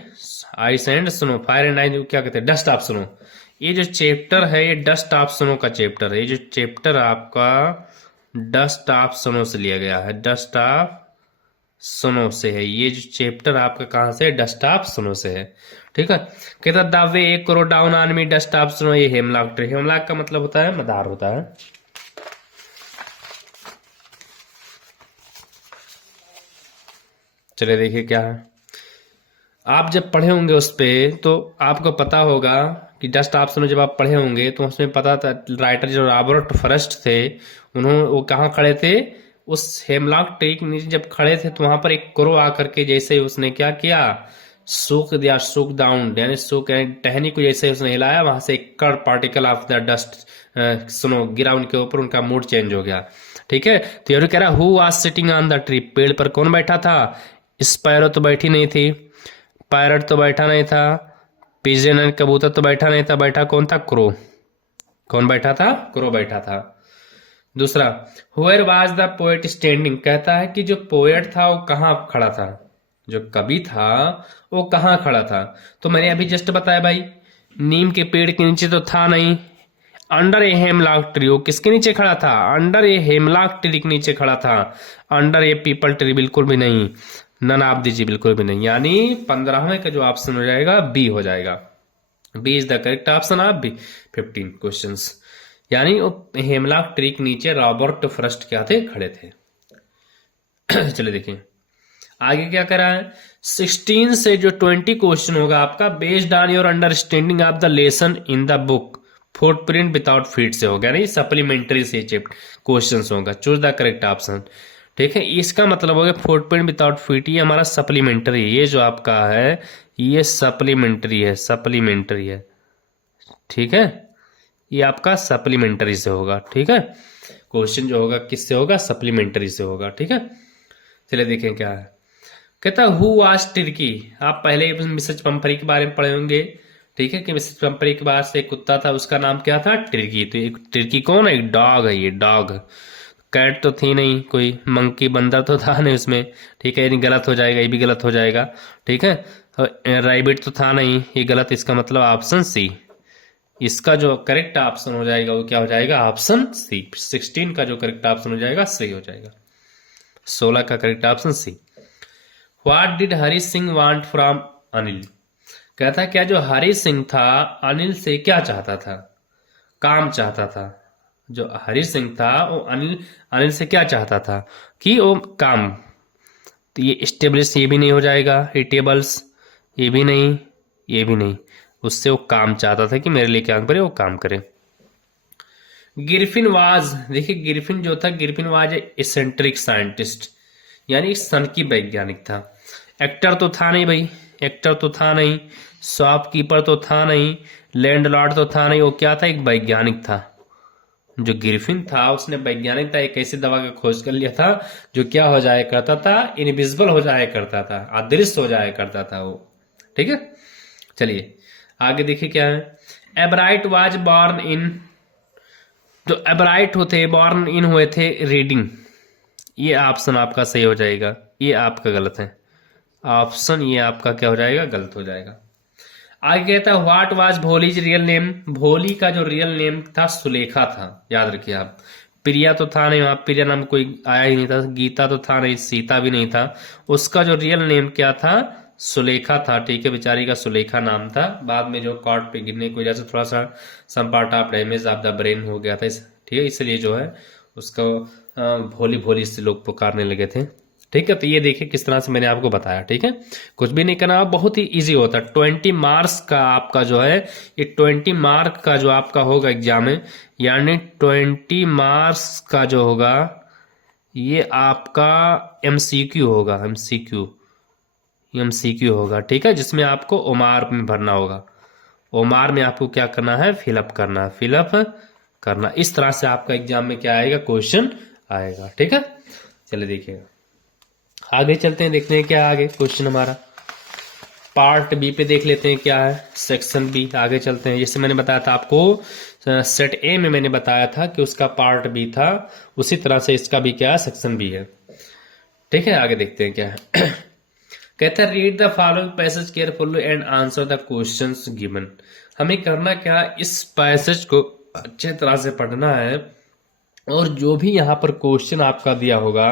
ice and snow, fire and ice, क्या कहते हैं, डस्ट ऑफ स्नो। ये जो चैप्टर है ये डस्ट ऑफ स्नो का चैप्टर है। ये जो चैप्टर आपका डस्ट ऑफ स्नो से लिया गया है, डस्ट ऑफ स्नो से है। ये जो चैप्टर आपका कहां से, डस्ट ऑफ स्नो से है। ठीक है, कहता द वे एक करो down on me dust of snow, ये हेमलॉक ट्री। हेमलॉक का मतलब होता है मदार होता है। चलिए देखिए क्या है, आप जब पढ़े होंगे उस पे तो आपको पता होगा कि डस्ट ऑफ स्नो जब आप पढ़े होंगे तो उसमें पता था राइटर जो रॉबर्ट फ्रस्ट थे, उन्होंने वो कहाँ खड़े थे, उस हेमलॉक ट्री के नीचे जब खड़े थे तो वहां पर एक क्रो आकर के जैसे उसने क्या किया, सूक दिया, सूक डाउन, यानी सूक टहनी को जैसे उसने हिलाया, वहां से एक कण particle of the dust snow गिरा उनके ऊपर, उनका मूड चेंज हो गया। ठीक है, तो ये कह रहा who was sitting on the tree, पेड़ पर कौन बैठा था, स्पैरो तो बैठी नहीं थी, पैरट तो बैठा नहीं था, पिजन एंड कबूतर तो बैठा नहीं था, बैठा कौन था, क्रो। कौन बैठा था, क्रो बैठा था। दूसरा, where was the poet standing, कहता है कि जो पोएट था वो कहाँ खड़ा था, जो कवि था वो कहाँ खड़ा था। तो मैंने अभी जस्ट बताया भाई, नीम के पेड़ के नीचे तो था नहीं, अंडर ए हेमलॉक ट्री, वो किसके नीचे खड़ा था, अंडर ए हेमलॉक ट्री के नीचे खड़ा था, अंडर ए पीपल ट्री बिल्कुल भी नहीं, नन आप दीजिए बिल्कुल भी नहीं, यानी 15वें का जो ऑप्शन हो जाएगा बी हो जाएगा। B is the correct option of B 15 questions, यानी वो हेमलॉक ट्री के नीचे रॉबर्ट फ्रस्ट क्या थे, खड़े थे। चलिए देखिए आगे क्या करा है, 16 से जो 20 क्वेश्चन होगा आपका based on your understanding of the lesson in the book, footprint without feet से होगा, नहीं सप्लीमेंट्री से चैप्टर क्वेश्चंस होगा। Choose the correct option. ठीक है, इसका मतलब हो गया फुटप्रिंट विदाउट फीट, ये हमारा सप्लीमेंट्री, ये जो आपका है ये सप्लीमेंट्री है, सप्लीमेंट्री है। ठीक है, ये आपका सप्लीमेंट्री से होगा। ठीक है, क्वेश्चन जो होगा किससे होगा, सप्लीमेंट्री से होगा। ठीक है, चलिए देखें क्या है। कहता हु वाज टिर्की, आप पहले मिसेज पंपरी के बारे में पढ़े होंगे। ठीक है, कि मिसेज पंपरी के बाद से एक कुत्ता था, उसका नाम क्या था, टिर्की। तो एक टिर्की कौन है, एक डॉग है, ये डॉग। कैट तो थी नहीं, कोई मंकी बंदर तो था नहीं उसमें। ठीक है, ये गलत हो जाएगा, ये भी गलत हो जाएगा। ठीक है, रैबिट तो था नहीं, ये गलत, इसका मतलब ऑप्शन सी। इसका जो करेक्ट ऑप्शन हो जाएगा वो क्या हो जाएगा, ऑप्शन सी। 16 का जो करेक्ट ऑप्शन हो जाएगा सही हो जाएगा, 16 का correct option C. What did Hari Singh want from Anil, कहता क्या जो हरी सिंह था अनिल से क्या चाहता था, काम चाहता था। जो हरी सिंह था वो अनिल से क्या चाहता था, कि वो काम। तो ये स्टेब्लिश ये भी नहीं हो जाएगा, ये टेबल्स ये भी नहीं, ये भी नहीं, उससे वो काम चाहता था कि मेरे लिए क्या करे, वो काम करे। गिरफिन वाज, देखिए गिरफिन जो था, गिरफिन वाज एसेंट्रिक साइंटिस्ट, यानी सनकी वैज्ञानिक था। एक्टर तो था नहीं भाई, एक्टर तो था नहीं, शॉपकीपर तो था नहीं, लैंडलॉर्ड तो था नहीं, वो क्या था, एक वैज्ञानिक था। जो गिरफिन था उसने वैज्ञानिक था, एक ऐसी दवा का खोज कर लिया था जो क्या हो जाया करता था, इनविजिबल हो जाया करता था, अदृश्य हो जाया करता था वो। ठीक है, चलिए आगे देखिए क्या है। एब्राइट वाज बॉर्न इन, जो एब्राइट होते बॉर्न इन हुए थे रीडिंग, ये ऑप्शन आपका सही हो जाएगा, ये आपका गलत है ऑप्शन, ये आपका क्या हो जाएगा, गलत हो जाएगा। आगे कहता है what was Bholi's real name, भोली का जो रियल नेम था सुलेखा था, याद रखिए आप। प्रिया तो था नहीं वहां, प्रिया नाम कोई आया ही नहीं था, गीता तो था नहीं, सीता भी नहीं था, उसका जो रियल नेम क्या था, सुलेखा था। ठीक है, बेचारी का सुलेखा नाम था, बाद में जो कॉर्ट पे गिरने की वजह से थोड़ा सा some part of damage of the brain हो गया था, ठीक है, इसलिए जो है उसको भोली भोली से लोग पुकारने लगे थे। ठीक है, तो ये देखिए किस तरह से मैंने आपको बताया। ठीक है, कुछ भी नहीं करना, बहुत ही इजी होता है। 20 मार्क्स का आपका जो है, ये 20 मार्क का जो आपका होगा एग्जाम में, यानी 20 मार्क्स का जो होगा ये आपका एमसीक्यू होगा, एमसीक्यू होगा। ठीक है, जिसमें आपको ओमार में भरना होगा, ओमार में आपको क्या करना है, फिलअप करना, फिलअप करना। इस तरह से आपका एग्जाम में क्या आएगा, क्वेश्चन आएगा। ठीक है, चलिए देखिएगा आगे चलते हैं, देखते हैं क्या आगे क्वेश्चन हमारा। पार्ट बी पे देख लेते हैं क्या है, सेक्शन बी। आगे चलते हैं, जैसे मैंने बताया था आपको सेट ए में मैंने बताया था कि उसका पार्ट बी था, उसी तरह से इसका भी क्या है, सेक्शन बी है। ठीक है, आगे देखते हैं क्या है। कहता है read the following passage carefully and answer the questions given. हमें करना क्या, इस पैसेज को अच्छे तरह से पढ़ना है, और जो भी यहाँ पर क्वेश्चन आपका दिया होगा,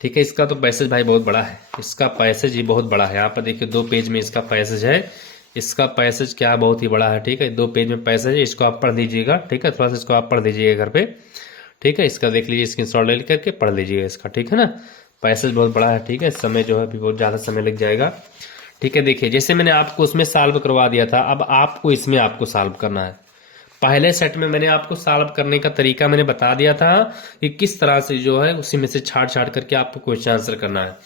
ठीक है, इसका तो पैसेज भाई बहुत बड़ा है, इसका पैसेज ही बहुत बड़ा है। यहाँ पर देखिए 2 पेज में इसका पैसेज है, इसका पैसेज क्या बहुत ही बड़ा है। ठीक है, 2 पेज में पैसेज है, इसको आप पढ़ लीजिएगा। ठीक है, थोड़ा सा इसको आप पढ़ लीजिएगा घर पे। ठीक है, इसका देख लीजिए, स्क्रीनशॉट ले करके पढ़ लीजिएगा इसका। ठीक है ना, पैसेज बहुत बड़ा है। ठीक है, समय जो है अभी बहुत ज़्यादा समय लग जाएगा। ठीक है, देखिए जैसे मैंने आपको उसमें सॉल्व करवा दिया था, अब आपको इसमें आपको सॉल्व करना है। पहले सेट में मैंने आपको सॉल्व करने का तरीका मैंने बता दिया था कि किस तरह से जो है उसी में से छाट छाट करके आपको क्वेश्चन आंसर करना है।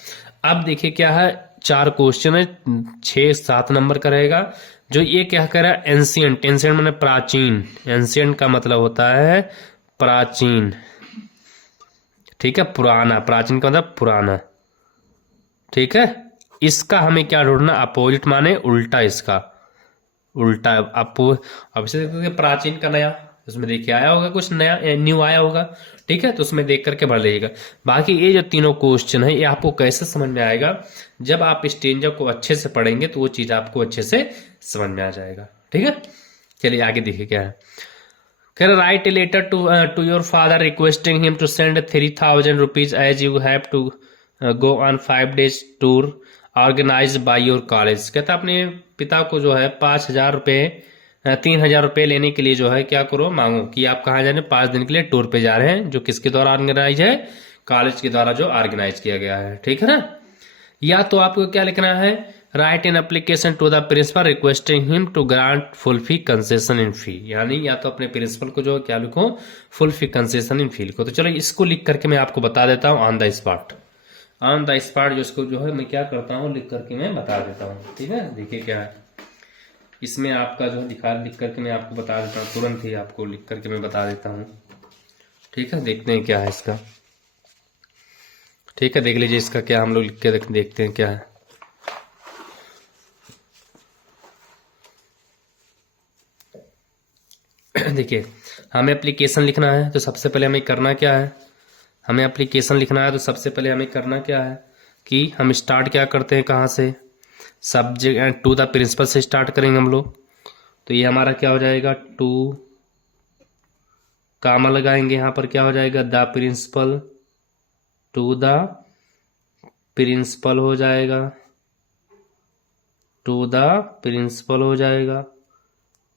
अब देखिए क्या है, 4 क्वेश्चन है, 6-7 नंबर का रहेगा। जो ये क्या कह रहा है, एंशियंट, एंशियंट मैंने प्राचीन, एंशियंट का मतलब होता है प्राचीन। ठीक है, पुराना, प्राचीन का मतलब पुराना। ठीक है, इसका हमें क्या ढूंढना, अपोजिट माने उल्टा, इसका उल्टा। आपको अब इसे देखोगे प्राचीन का नया, उसमें देखिए आया होगा कुछ नया, न्यू आया होगा। ठीक है, तो उसमें देख करके भर लीजिएगा। बाकी ये जो तीनों क्वेश्चन है ये आपको कैसे समझ में आएगा, जब आप स्टेंजा को अच्छे से पढ़ेंगे तो वो चीज आपको अच्छे से समझ में आ जाएगा। ठीक है, चलिए आगे देखिए क्या है। कह रहा write a letter to your father requesting him to send 3000 rupees as you have to go on 5 days tour organise by your college. कहता अपने पिता को जो है 5,000 रुपये, 3,000 रुपये लेने के लिए जो है क्या करो, मांगो कि आप कहाँ जा रहे हैं, 5 दिन के लिए टूर पे जा रहे हैं, जो किसके द्वारा ऑर्गेनाइज है, कॉलेज के द्वारा जो ऑर्गेनाइज किया गया है। ठीक है ना, या तो आपको क्या लिखना है, write in application to the principal requesting him to grant full fee concession in fee, यानी या तो अपने प्रिंसिपल को जो क्या लिखो, फुल फी कंसेशन इन फी लिखो। तो चलो इसको लिख करके मैं आपको बता देता हूँ on the spot. On the spot जो इसको जो है मैं क्या करता हूँ, लिख करके मैं बता देता हूँ। ठीक है, देखिए क्या है इसमें आपका जो लिखा, लिख करके मैं आपको बता देता हूँ, तुरंत ही आपको लिख करके मैं बता देता हूँ। ठीक है, देखते हैं क्या है इसका। ठीक है, देख लीजिए इसका क्या हम लोग लिख के देखते हैं क्या है। देखिए हमें एप्लीकेशन लिखना है, तो सबसे पहले हमें करना क्या है, हमें एप्लीकेशन लिखना है तो सबसे पहले हमें करना क्या है कि हम स्टार्ट क्या करते हैं, कहाँ से, subject and to the principal से स्टार्ट करेंगे हम लोग। तो ये हमारा क्या हो जाएगा, टू कामा लगाएंगे, यहाँ पर क्या हो जाएगा, the principal, to the principal हो जाएगा, टू द प्रिंसिपल हो जाएगा,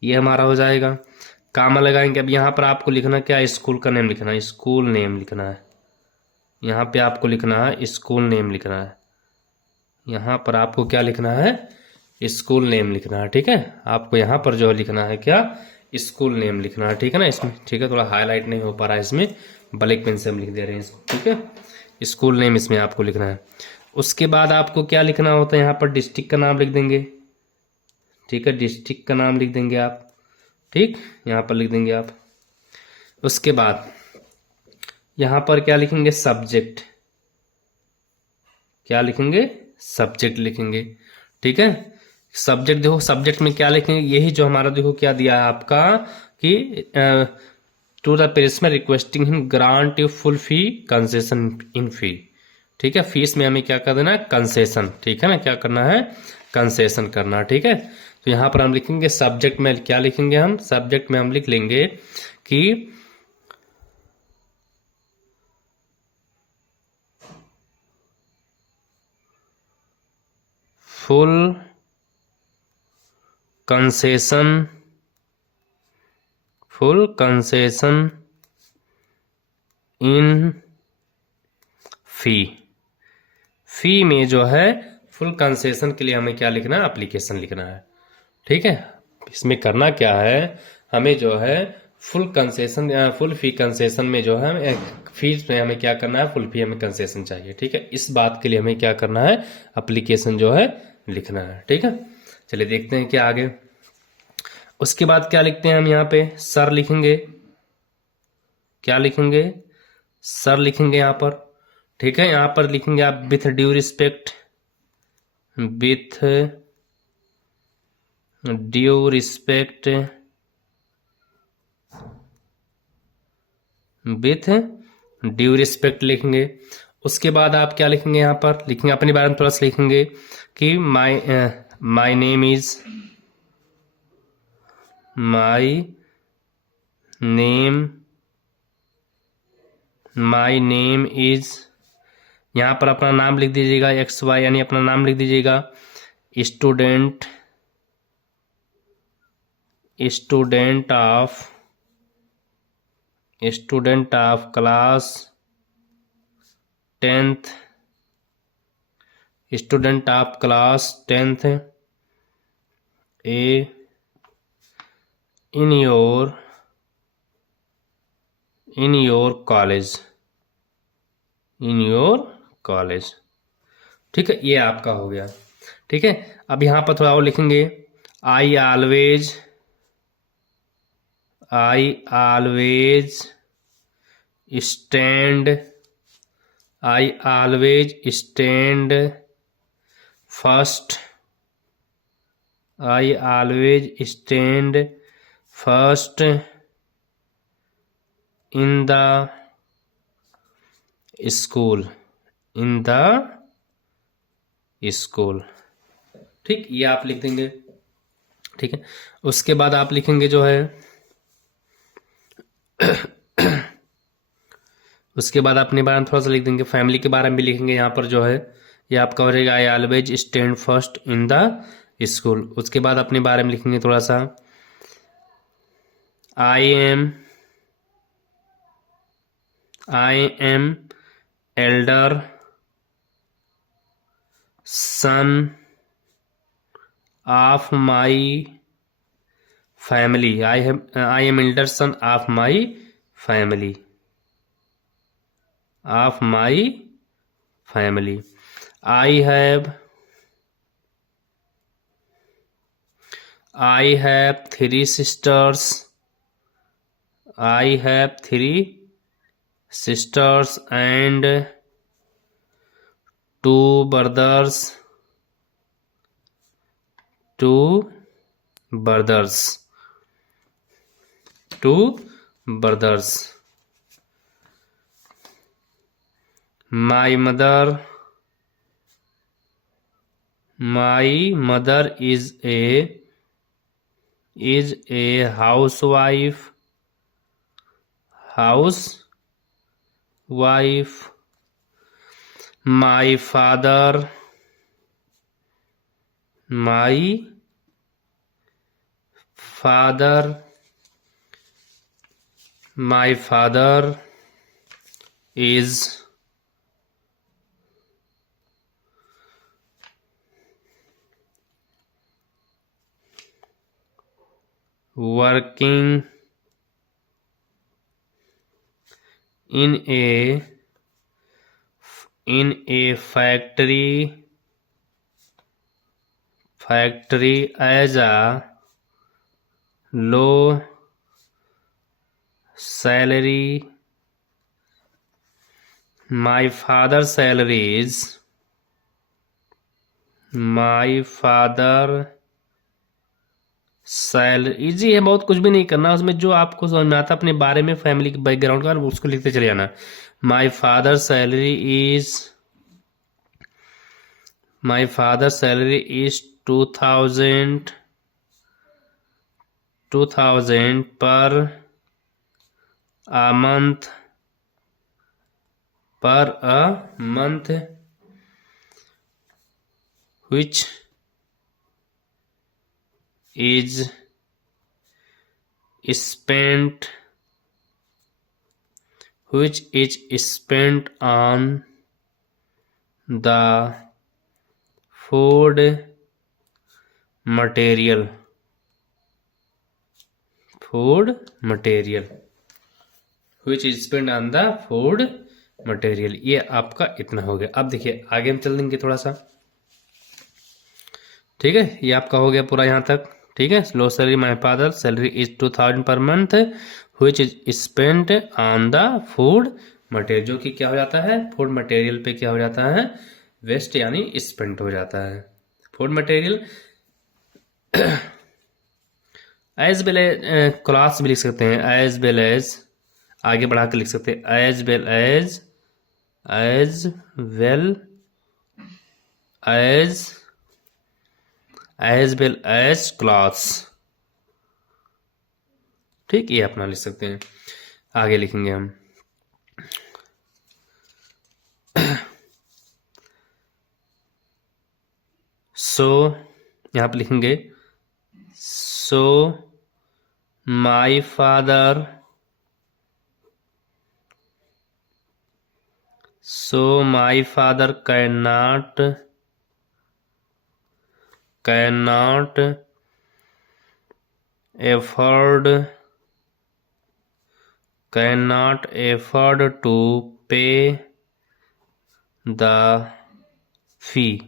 ये हमारा हो जाएगा। कामा लगाएंगे, अब यहाँ पर आपको लिखना क्या है, स्कूल का नेम लिखना है, स्कूल नेम लिखना है। यहाँ पे आपको लिखना है स्कूल नेम लिखना है, यहाँ पर आपको क्या लिखना है, स्कूल नेम लिखना है। ठीक है, आपको यहाँ पर जो लिखना है क्या, स्कूल नेम लिखना है। ठीक है ना इसमें, ठीक है थोड़ा हाईलाइट नहीं हो पा रहा है इसमें, ब्लैक पेन से हम लिख दे रहे हैं इसको। ठीक है, स्कूल नेम इसमें आपको लिखना है। उसके बाद आपको क्या लिखना होता है, यहाँ पर डिस्ट्रिक्ट का नाम लिख देंगे। ठीक है, डिस्ट्रिक्ट का नाम लिख देंगे आप। ठीक, यहाँ पर लिख देंगे आप। उसके बाद यहाँ पर क्या लिखेंगे, सब्जेक्ट, क्या लिखेंगे, सब्जेक्ट लिखेंगे। ठीक है, सब्जेक्ट देखो, सब्जेक्ट में क्या लिखेंगे, यही जो हमारा देखो क्या दिया है आपका कि to the principal requesting him grant you full fee concession in fee. ठीक है, फीस में हमें क्या कर देना है, कंसेशन। ठीक है ना, क्या करना है, कंसेशन करना। ठीक है, तो यहाँ पर हम लिखेंगे सब्जेक्ट में क्या लिखेंगे, हम सब्जेक्ट में हम लिख लेंगे कि full concession, full concession in fee. Fee में जो है फुल कंसेशन के लिए हमें क्या लिखना है, एप्लीकेशन लिखना है। ठीक है, इसमें करना क्या है, हमें जो है full concession, full fee concession में जो है फीस में हमें क्या करना है, फुल फी हमें कंसेशन चाहिए। ठीक है, इस बात के लिए हमें क्या करना है, एप्लीकेशन जो है लिखना है। ठीक है, चलिए देखते हैं क्या आगे। उसके बाद क्या लिखते हैं हम, यहाँ पे सर लिखेंगे, क्या लिखेंगे, सर लिखेंगे यहाँ पर। ठीक है, यहाँ पर लिखेंगे आप with due respect, with due respect, with due respect लिखेंगे। उसके बाद आप क्या लिखेंगे, यहाँ पर लिखेंगे अपने बारे में थोड़ा सा लिखेंगे कि my name is, my name is, यहाँ पर अपना नाम लिख दीजिएगा, XY यानी अपना नाम लिख दीजिएगा। Student, student of class 10th, student of class 10th A in your college, in your college. ठीक है, ये आपका हो गया। ठीक है, अब यहाँ पर थोड़ा और लिखेंगे, I always stand, I always stand first, I always stand first in the school, in the school. ठीक, ये आप लिख देंगे। ठीक है, उसके बाद आप लिखेंगे जो है उसके बाद अपने बारे में थोड़ा सा लिख देंगे, फैमिली के बारे में भी लिखेंगे। यहाँ पर जो है ये आपका हो जाएगा, I always stand first in the school. उसके बाद अपने बारे में लिखेंगे थोड़ा सा, I am elder son of my family, I am elder son of my family, of my family. I have three sisters, I have three sisters and two brothers, two brothers, two brothers. My mother is a house wife. My father is working in a factory as a low salary. My father's salary easy है, बहुत कुछ भी नहीं करना उसमें, जो आपको समझ में आता अपने बारे में, फैमिली के बैकग्राउंड का, उसको लिखते चले जाना। माई फादर सैलरी इज 2000 पर a month which is spent on the food material, which is spent on the food material। ये आपका इतना हो गया। अब देखिए आगे हम चल देंगे थोड़ा सा, ठीक है। ये आपका हो गया पूरा यहाँ तक, ठीक है। लो salary my father salary is 2000 per month which is spent on the food material, जो कि क्या हो जाता है, फूड मटेरियल पे क्या हो जाता है, वेस्ट यानी स्पेंट हो जाता है। Food material as well as class भी लिख सकते हैं, एज वेल एज आगे बढ़ा के लिख सकते हैं, एज वेल एज क्लास, ठीक। ये अपना लिख सकते हैं। आगे लिखेंगे हम सो यहां पर लिखेंगे so my father cannot afford to pay the fee,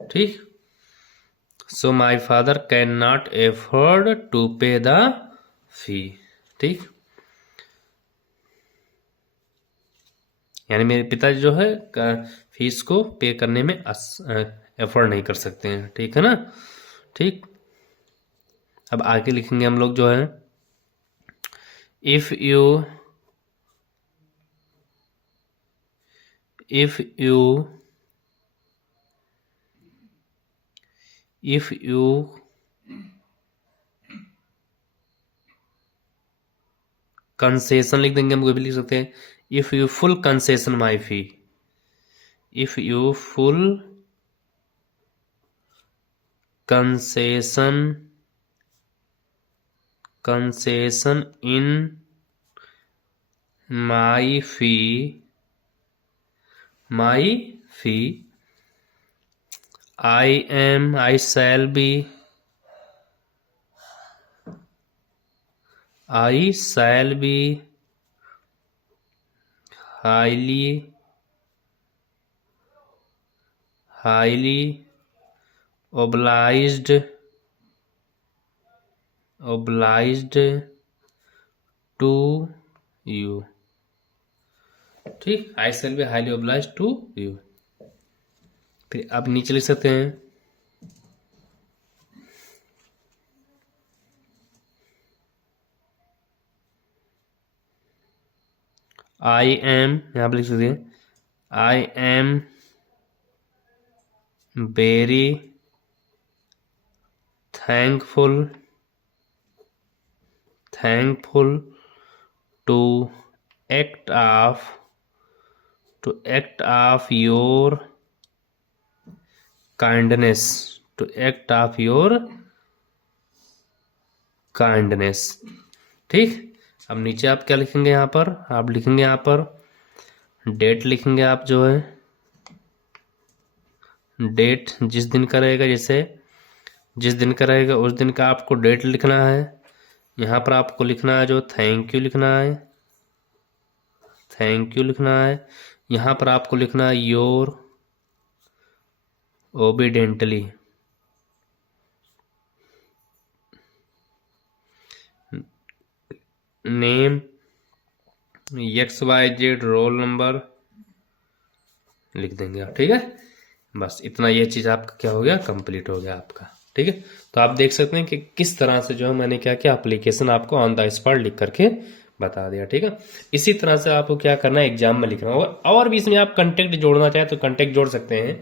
ठीक। So my father can not afford to pay the fee, ठीक। यानी मेरे पिताजी जो है फीस को पे करने में एफोर्ड नहीं कर सकते हैं, ठीक है ना, ठीक। अब आगे लिखेंगे हम लोग जो है, इफ यू कंसेशन लिख देंगे, हम कोई भी लिख सकते हैं। If you full concession my fee, if you full concession in my fee I am, I shall be, I shall be highly, highly obliged, obliged to you। ठीक, I shall be highly obliged to you. फिर अब नीचे लिख सकते हैं I M, यहां पर लिख सकते हैं I am very thankful, thankful to act of, to act of your kindness, to act of your kindness. ठीक, अब नीचे आप क्या लिखेंगे, यहां पर आप लिखेंगे, यहां पर डेट लिखेंगे आप जो है, डेट जिस दिन का रहेगा, जैसे जिस दिन का रहेगा उस दिन का आपको डेट लिखना है। यहां पर आपको लिखना है जो थैंक यू लिखना है, थैंक यू लिखना है। यहां पर आपको लिखना है your obediently, name XYZ roll number लिख देंगे आप। ठीक है, बस इतना, ये चीज आपका क्या हो गया, कंप्लीट हो गया आपका। ठीक है, तो आप देख सकते हैं कि किस तरह से जो है मैंने क्या किया, एप्लीकेशन आपको ऑन द स्पॉट लिख करके बता दिया। ठीक है, इसी तरह से आपको क्या करना है, एग्जाम में लिखना होगा। और भी इसमें आप कंटेक्ट जोड़ना चाहे तो कंटेक्ट जोड़ सकते हैं।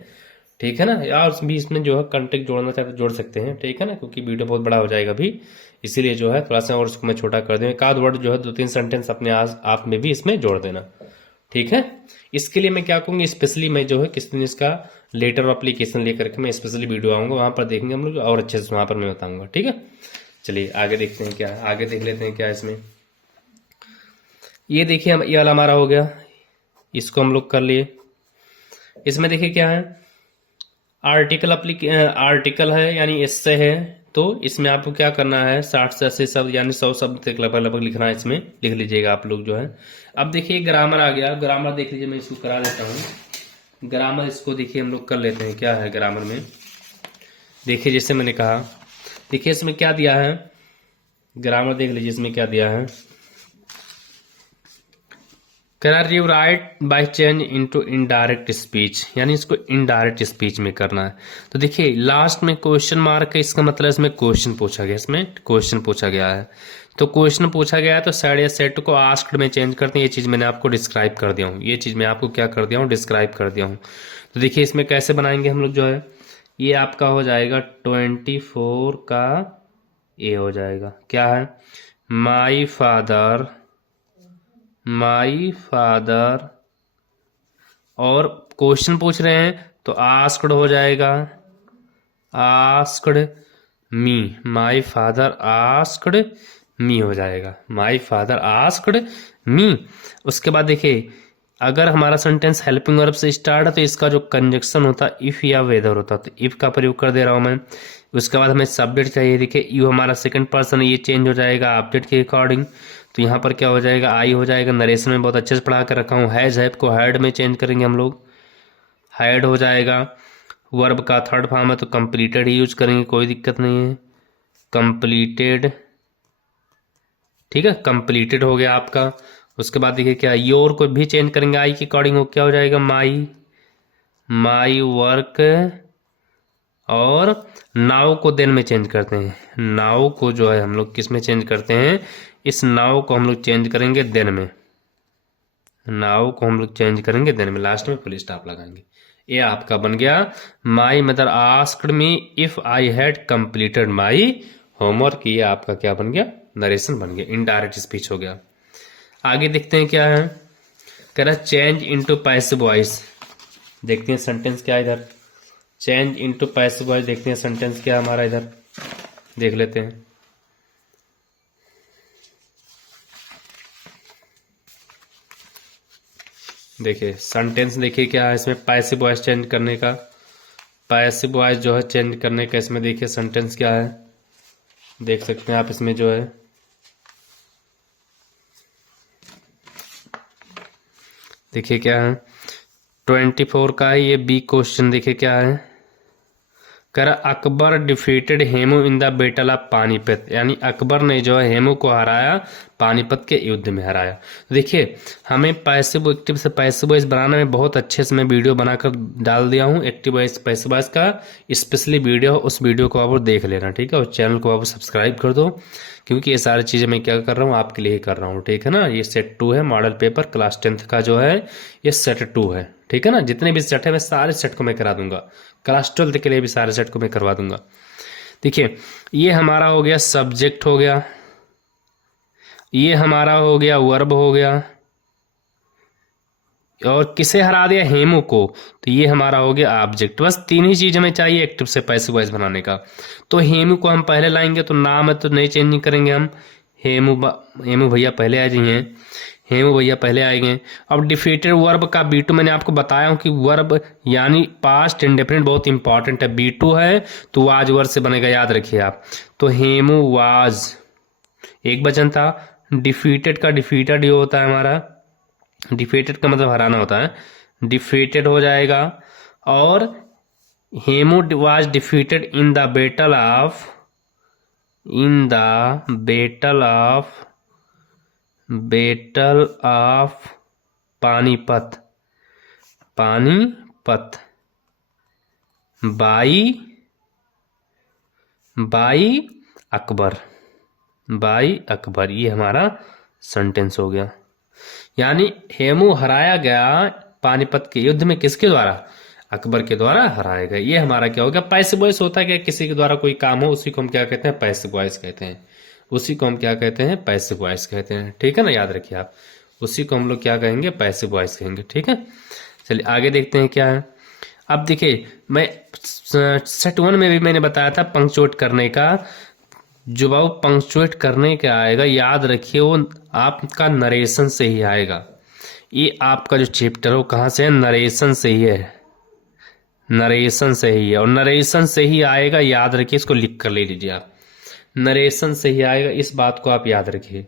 ठीक है ना, या भी इसमें जो है कंटेक्ट जोड़ना चाहे तो जोड़ सकते हैं। ठीक है ना, क्योंकि वीडियो बहुत बड़ा हो जाएगा अभी, इसीलिए जो है थोड़ा सा और उसको मैं छोटा कर दूँ। एक आध वर्ड जो है 2-3 सेंटेंस अपने आप में भी इसमें जोड़ देना। ठीक है, इसके लिए मैं क्या कहूँगी, स्पेशली मैं जो है किस दिन इसका लेटर एप्लीकेशन लेकर के मैं स्पेशली वीडियो आऊंगा, वहां पर देखेंगे हम लोग और अच्छे से वहां पर मैं बताऊंगा। ठीक है, चलिए आगे देखते हैं क्या है, आगे देख लेते हैं क्या है इसमें। ये देखिए, ये वाला हमारा हो गया, इसको हम लोग कर लिए। इसमें देखिए क्या है, आर्टिकल है यानी इससे है, तो इसमें आपको क्या करना है, 60 से 80 शब्द यानी 100 शब्द तक लगभग लिखना है। इसमें लिख लीजिएगा आप लोग जो है। अब देखिए ग्रामर आ गया, ग्रामर देख लीजिए, मैं इसको करा देता हूँ। ग्रामर इसको देखिए हम लोग कर लेते हैं, क्या है ग्रामर में। देखिए जैसे मैंने कहा, देखिए इसमें क्या दिया है, ग्रामर देख लीजिए इसमें क्या दिया है। Can you right by change into indirect speech, यानी इसको इनडायरेक्ट स्पीच में करना है। तो देखिए लास्ट में क्वेश्चन मार्क है, इसका मतलब इसमें क्वेश्चन पूछा गया, इसमें क्वेश्चन पूछा गया है। तो क्वेश्चन पूछा गया है तो सैड या सेट को आस्क्ड में चेंज करते हैं। ये चीज मैंने आपको डिस्क्राइब कर दिया हूँ, ये चीज मैं आपको क्या कर दिया हूँ, डिस्क्राइब कर दिया हूँ। तो देखिए इसमें कैसे बनाएंगे हम लोग जो है, ये आपका हो जाएगा 24 का ए हो जाएगा, क्या है, माई फादर, माई फादर। और क्वेश्चन पूछ रहे हैं तो आस्क्ड हो जाएगा, asked me, my father asked me हो जाएगा, माई फादर आस्क्ड मी। उसके बाद देखिए, अगर हमारा सेंटेंस हेल्पिंग वर्ब से स्टार्ट है तो इसका जो कंजक्शन होता है इफ या वेदर होता है, तो इफ का प्रयोग कर दे रहा हूं मैं। उसके बाद हमें सब्जेक्ट चाहिए, देखिए यू हमारा सेकंड पर्सन है, ये चेंज हो जाएगा ऑब्जेक्ट के अकॉर्डिंग। तो यहाँ पर क्या हो जाएगा, आई हो जाएगा। नरेशन में बहुत अच्छे से पढ़ा कर रखा हूँ, हैज हैव को हैड में चेंज करेंगे हम लोग, हैड हो जाएगा। वर्ब का थर्ड फॉर्म है तो कंप्लीटेड ही यूज करेंगे, कोई दिक्कत नहीं है, कंप्लीटेड। ठीक है, कंप्लीटेड हो गया आपका। उसके बाद देखिए क्या, योर को भी चेंज करेंगे आई के अकॉर्डिंग, हो क्या हो जाएगा, माई, माई वर्क। और नाव को देन में चेंज करते हैं, नाव को जो है हम लोग किस में चेंज करते हैं, इस नाव को हम लोग चेंज करेंगे देन में, नाव को हम लोग चेंज करेंगे देन में, लास्ट में फुल स्टॉप लगाएंगे। ये आपका बन गया, my mother asked me if I had completed my homework. ये आपका क्या बन गया, नरेशन बन गया, इनडायरेक्ट स्पीच हो गया। आगे देखते हैं क्या है, कह रहा चेंज इनटू पैसिव वॉइस। देखते हैं सेंटेंस क्या है इधर, चेंज इनटू पैसिव वॉइस, देखते हैं सेंटेंस क्या हमारा इधर, देख लेते हैं। देखिए सेंटेंस देखिए क्या है इसमें, पैसिव वॉइस चेंज करने का पैसिव वॉइस जो है चेंज करने का इसमें देखिए सेंटेंस क्या है, देख सकते हैं आप इसमें जो है, देखिए क्या है 24 का है ये बी क्वेश्चन। देखिए क्या है, कह रहा Akbar defeated Hemu in the battle of Panipat, यानी अकबर ने जो है हेमू को हराया, पानीपत के युद्ध में हराया। देखिए हमें पैसिव एक्टिव से पैसिव वॉइस बनाने में बहुत अच्छे से मैं वीडियो बनाकर डाल दिया हूँ, एक्टिव वॉइस पैसिव वॉइस का स्पेशली वीडियो, उस वीडियो को आप देख लेना, ठीक है। उस चैनल को आप सब्सक्राइब कर दो, क्योंकि ये सारी चीज़ें मैं क्या कर रहा हूँ आपके लिए ही कर रहा हूँ, ठीक है ना। ये सेट 2 है, मॉडल पेपर क्लास 10th का जो है ये सेट 2 है, ठीक है ना। जितने भी सेट है मैं सारे सेट को मैं करा दूंगा, क्लास 12th के लिए भी सारे सेट को मैं करवा दूंगा। देखिए ये हमारा हो गया सब्जेक्ट हो गया, ये हमारा हो गया वर्ब हो गया, और किसे हरा दिया, हेमू को, तो ये हमारा हो गया ऑब्जेक्ट। बस तीन ही चीज हमें चाहिए एक्टिव से पैसिव वॉइस बनाने का। तो हेमू को हम पहले लाएंगे, तो नाम है तो नहीं चेंज नहीं करेंगे हम, हेमू भैया पहले आ जाइए, हेमू भैया पहले आएंगे। अब डिफीटेड वर्ब का B2 मैंने आपको बताया हूँ कि वर्ब यानी पास्ट इंडेफिनिट बहुत इंपॉर्टेंट है, B2 है तो वाज वर्ड से बनेगा, याद रखिए आप। तो हेमू वाज एक वचन था, डिफीटेड का डिफीटेड ये होता है हमारा, डिफीटेड का मतलब हराना होता है, डिफीटेड हो जाएगा। और Hemu was defeated in the battle of, in the battle of Panipat, Panipat by Akbar, by Akbar, ये हमारा सेंटेंस हो गया। यानी हेमू हराया गया पानीपत के युद्ध में, किसके द्वारा, अकबर के द्वारा हराया गया। ये हमारा क्या हो गया पैसिव वॉइस होता है, क्या किसी के द्वारा कोई काम हो उसी को हम क्या कहते हैं, पैसिव वॉइस कहते हैं, उसी को हम क्या कहते हैं, पैसिव वॉइस कहते हैं, ठीक है ना। याद रखिए आप, उसी को हम लोग क्या कहेंगे, पैसिव वॉइस कहेंगे, ठीक है। चलिए आगे देखते हैं क्या है। अब देखिए मैं सेट 1 में भी मैंने बताया था पंक्चुएट करने का, जो बाबू पंक्चुएट करने का आएगा याद रखिए वो आपका नरेशन से ही आएगा। ये आपका जो चैप्टर है वो कहाँ से है, नरेशन से ही है, नरेशन से ही है, और नरेशन से ही आएगा, याद रखिए, इसको लिख कर ले लीजिए आप, नरेशन से ही आएगा, इस बात को आप याद रखिए,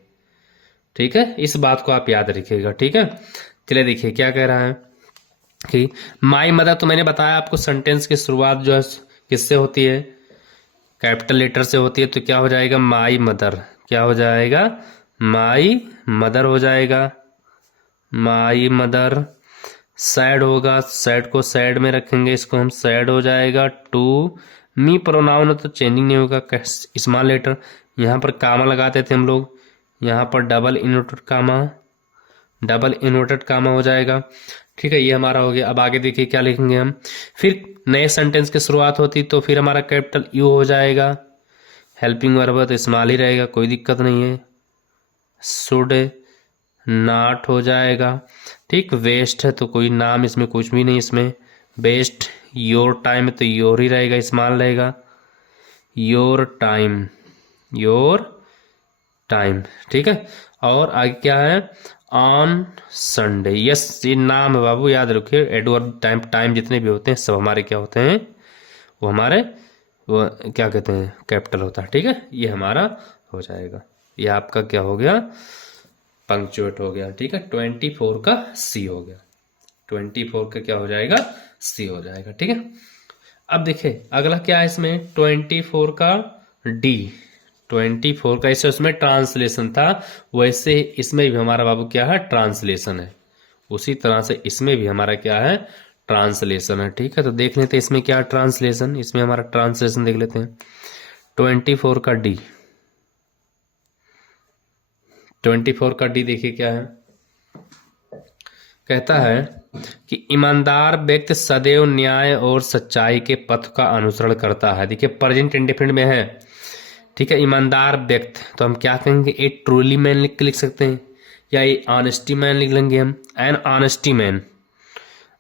ठीक है, इस बात को आप याद रखिएगा, ठीक है। चलिए देखिए क्या कह रहा है कि माई मदर, तो मैंने बताया आपको सेंटेंस की शुरुआत जो है किससे होती है, कैपिटल लेटर से होती है, तो क्या हो जाएगा, माई मदर, क्या हो जाएगा, माई मदर हो जाएगा, माई मदर। सैड होगा, सैड को सैड में रखेंगे, इसको हम सैड हो जाएगा। टू मी प्रोनाउन तो चेंजिंग नहीं होगा, स्मॉल लेटर, यहाँ पर कामा लगाते थे हम लोग, यहाँ पर double inverted comma, double inverted comma हो जाएगा, ठीक है। ये हमारा हो गया। अब आगे देखिए क्या लिखेंगे हम, फिर नए सेंटेंस की शुरुआत होती तो फिर हमारा कैपिटल यू हो जाएगा, हेल्पिंग वर्ब तो स्मॉल ही रहेगा, कोई दिक्कत नहीं है। शुड नॉट हो जाएगा, ठीक। वेस्ट है तो कोई नाम इसमें कुछ भी नहीं, इसमें बेस्ट। योर टाइम तो योर ही रहेगा, स्मॉल रहेगा, योर टाइम, योर टाइम, ठीक है। और आगे क्या है, ऑन संडे, यस ये नाम है बाबू, याद रखिए एडवर्ब टाइम, टाइम जितने भी होते हैं सब हमारे क्या होते हैं, वो हमारे वो क्या कहते हैं, कैपिटल होता है, ठीक है। ये हमारा हो जाएगा, ये आपका क्या हो गया, पंक्चुएट हो गया, ठीक है। 24 का सी हो गया, 24 का क्या हो जाएगा, सी हो जाएगा, ठीक है। अब देखिए अगला क्या है इसमें, 24 का डी, 24 का इसे उसमें ट्रांसलेशन था, वैसे इसमें भी हमारा बाबू क्या है, ट्रांसलेशन है, उसी तरह से इसमें भी हमारा क्या है, ट्रांसलेशन है, ठीक है। तो देख लेते हैं इसमें क्या ट्रांसलेशन, इसमें हमारा ट्रांसलेशन देख लेते हैं। 24 का डी, 24 का डी देखिए क्या है, कहता है कि ईमानदार व्यक्ति सदैव न्याय और सच्चाई के पथ का अनुसरण करता है। देखिए प्रेजेंट इंडेफिनिट में है, ठीक है। ईमानदार व्यक्ति तो हम क्या कहेंगे, ए ट्रूली मैन लिख के लिख सकते हैं, या ए ऑनेस्टी मैन लिख लेंगे हम, an honesty man,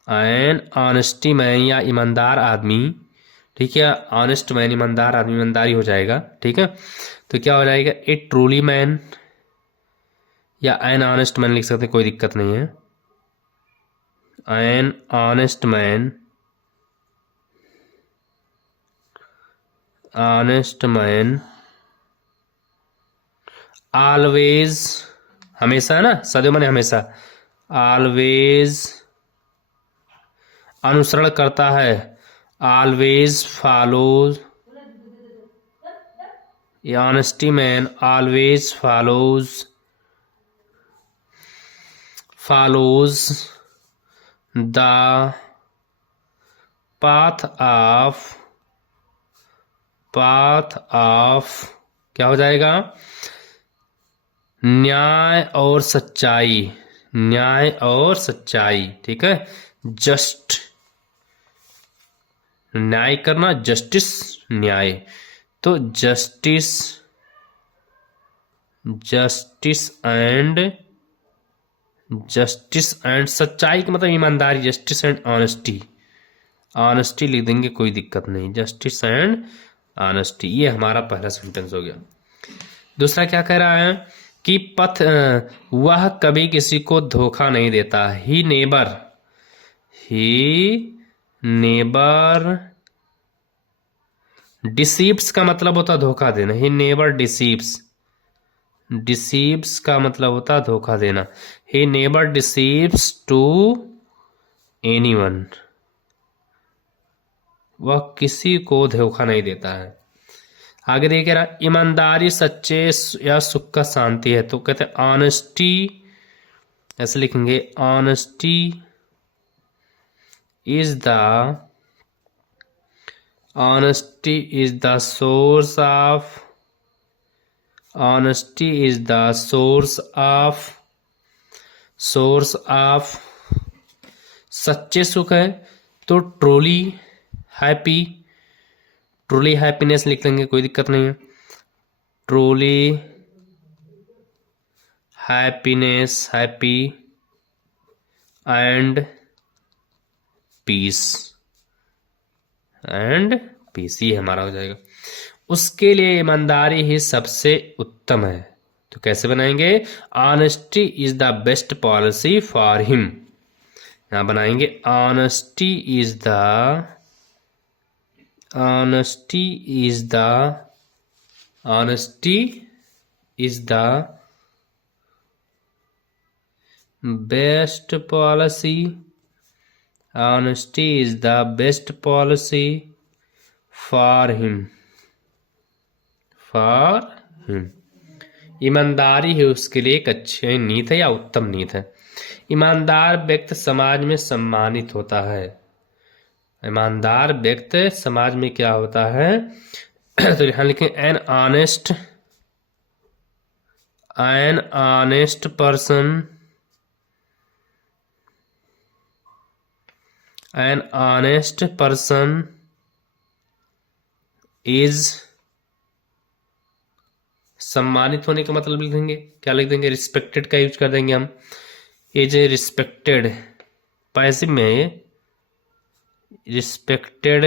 an honesty man या ईमानदार आदमी, ठीक है। ऑनेस्ट मैन ईमानदार आदमी, ईमानदारी हो जाएगा, ठीक है। तो क्या हो जाएगा, ए ट्रूली मैन या एन ऑनेस्ट मैन लिख सकते हैं, कोई दिक्कत नहीं है। An honest man honest man always, हमेशा है ना, सदैव माने हमेशा, ऑलवेज अनुसरण करता है, always follows, honesty man always follows the path of क्या हो जाएगा, न्याय और सच्चाई, न्याय और सच्चाई, ठीक है। जस्ट, न्याय करना, जस्टिस न्याय, तो जस्टिस एंड सच्चाई का मतलब ईमानदारी, जस्टिस एंड ऑनेस्टी, ऑनेस्टी लिख देंगे कोई दिक्कत नहीं, जस्टिस एंड ऑनेस्टी, ये हमारा पहला सेंटेंस हो गया। दूसरा क्या कह रहा है कि वह कभी किसी को धोखा नहीं देता, ही नेबर डिसीव्स का मतलब होता धोखा देना, ही नेवर डिसीव्स का मतलब होता धोखा देना, he never deceives to anyone, वह किसी को धोखा नहीं देता है। आगे देखिए रहा, ईमानदारी सच्चे या सुख का शांति है, तो कहते हैं ऑनेस्टी, ऐसे लिखेंगे, honesty is the source of सच्चे सुख है, तो ट्रूली हैप्पीनेस लिख लेंगे, कोई दिक्कत नहीं है, truly happiness, happy and peace, ये हमारा हो जाएगा। उसके लिए ईमानदारी ही सबसे उत्तम है, तो कैसे बनाएंगे, honesty is the best policy for him, यहां बनाएंगे honesty is the best policy, honesty is the best policy for him, ईमानदारी है उसके लिए एक अच्छी नीत है या उत्तम नीत है। ईमानदार व्यक्ति समाज में सम्मानित होता है, ईमानदार व्यक्ति समाज में क्या होता है, तो यहां लिखें एन ऑनेस्ट पर्सन इज, सम्मानित होने का मतलब लिख देंगे, क्या लिख देंगे, रिस्पेक्टेड का यूज कर देंगे हम, इज ए रिस्पेक्टेड, पैसिव में रिस्पेक्टेड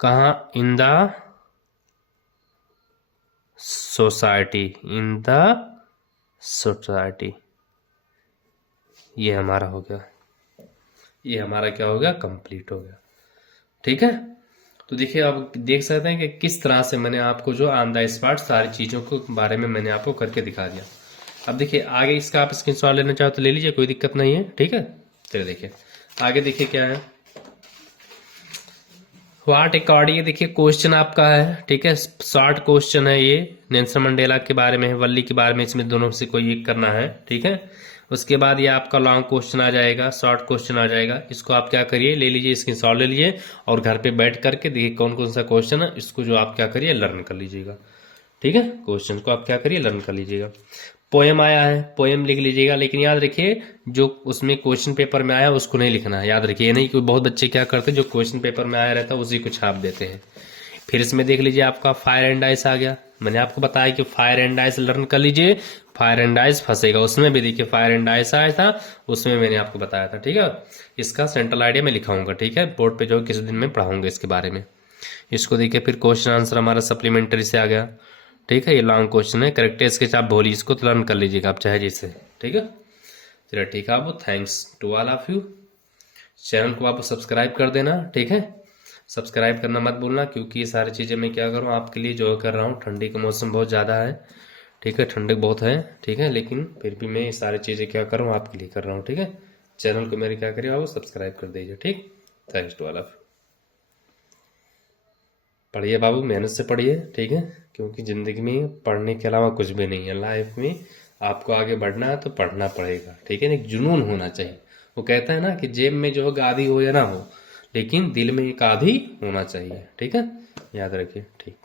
कहाँ, इन द सोसाइटी, ये हमारा हो गया, ये हमारा क्या हो गया, कंप्लीट हो गया, ठीक है। तो देखिए आप देख सकते हैं कि किस तरह से मैंने आपको जो ऑन द स्पॉट सारी चीज़ों के बारे में मैंने आपको करके दिखा दिया। अब देखिए आगे इसका आप स्क्रीनशॉट लेना चाहो तो ले लीजिए, कोई दिक्कत नहीं है, ठीक है। चलिए देखिए आगे, देखिए क्या है, व्हाट अकॉर्डिंग, ये देखिए क्वेश्चन आपका है, ठीक है, शॉर्ट क्वेश्चन है ये, नेल्सन मंडेला के बारे में है, वल्ली के बारे में, इसमें दोनों से कोई एक करना है, ठीक है। उसके बाद ये आपका लॉन्ग क्वेश्चन आ जाएगा, शॉर्ट क्वेश्चन आ जाएगा, इसको आप क्या करिए, ले लीजिए, स्क्रीनशॉट ले लीजिए और घर पे बैठ करके देखिए कौन कौन सा क्वेश्चन है, इसको जो आप क्या करिए लर्न कर लीजिएगा, ठीक है। क्वेश्चन को आप क्या करिए लर्न कर लीजिएगा। पोएम आया है, पोएम लिख लीजिएगा, लेकिन याद रखिए जो उसमें क्वेश्चन पेपर में आया है उसको नहीं लिखना है, याद रखिए, ये नहीं कि बहुत बच्चे क्या करते हैं जो क्वेश्चन पेपर में आया रहता है उसी को छाप देते हैं। फिर इसमें देख लीजिए आपका फायर एंड आइस आ गया, मैंने आपको बताया कि फायर एंड आइस लर्न कर लीजिए, फायर एंड आइस फंसेगा, उसमें भी देखिए फायर एंड आइस आया था, उसमें मैंने आपको बताया था, ठीक है। इसका सेंट्रल आइडिया मैं लिखाऊंगा, ठीक है, बोर्ड पे जो किसी दिन में पढ़ाऊंगा इसके बारे में। इसको देखिए फिर क्वेश्चन आंसर हमारा सप्लीमेंट्री से आ गया, ठीक है, ये लॉन्ग क्वेश्चन है, करेक्ट स्केच आप भोली, इसको तो लर्न कर लीजिएगा आप चाहे जैसे, ठीक है। चलिए ठीक है, आप thanks to all of you, channel को आप सब्सक्राइब कर देना, ठीक है। सब्सक्राइब करना मत भूलना, क्योंकि ये सारी चीज़ें मैं क्या करूँ आपके लिए जो कर रहा हूँ। ठंडी का मौसम बहुत ज़्यादा है, ठीक है, ठंडक बहुत है, ठीक है, लेकिन फिर भी मैं ये सारी चीज़ें क्या कर रहा हूँ आपके लिए कर रहा हूँ, ठीक है। चैनल को मेरे क्या करिए, आप सब्सक्राइब कर दीजिए, ठीक। Thanks to all of. पढ़िए बाबू, मेहनत से पढ़िए, ठीक है, क्योंकि ज़िंदगी में पढ़ने के अलावा कुछ भी नहीं है। लाइफ में आपको आगे बढ़ना है तो पढ़ना पड़ेगा, ठीक है। एक जुनून होना चाहिए। वो कहता है ना कि जेब में जो है गादी हो या ना हो, लेकिन दिल में एक आधी होना चाहिए, ठीक है, याद रखिए, ठीक।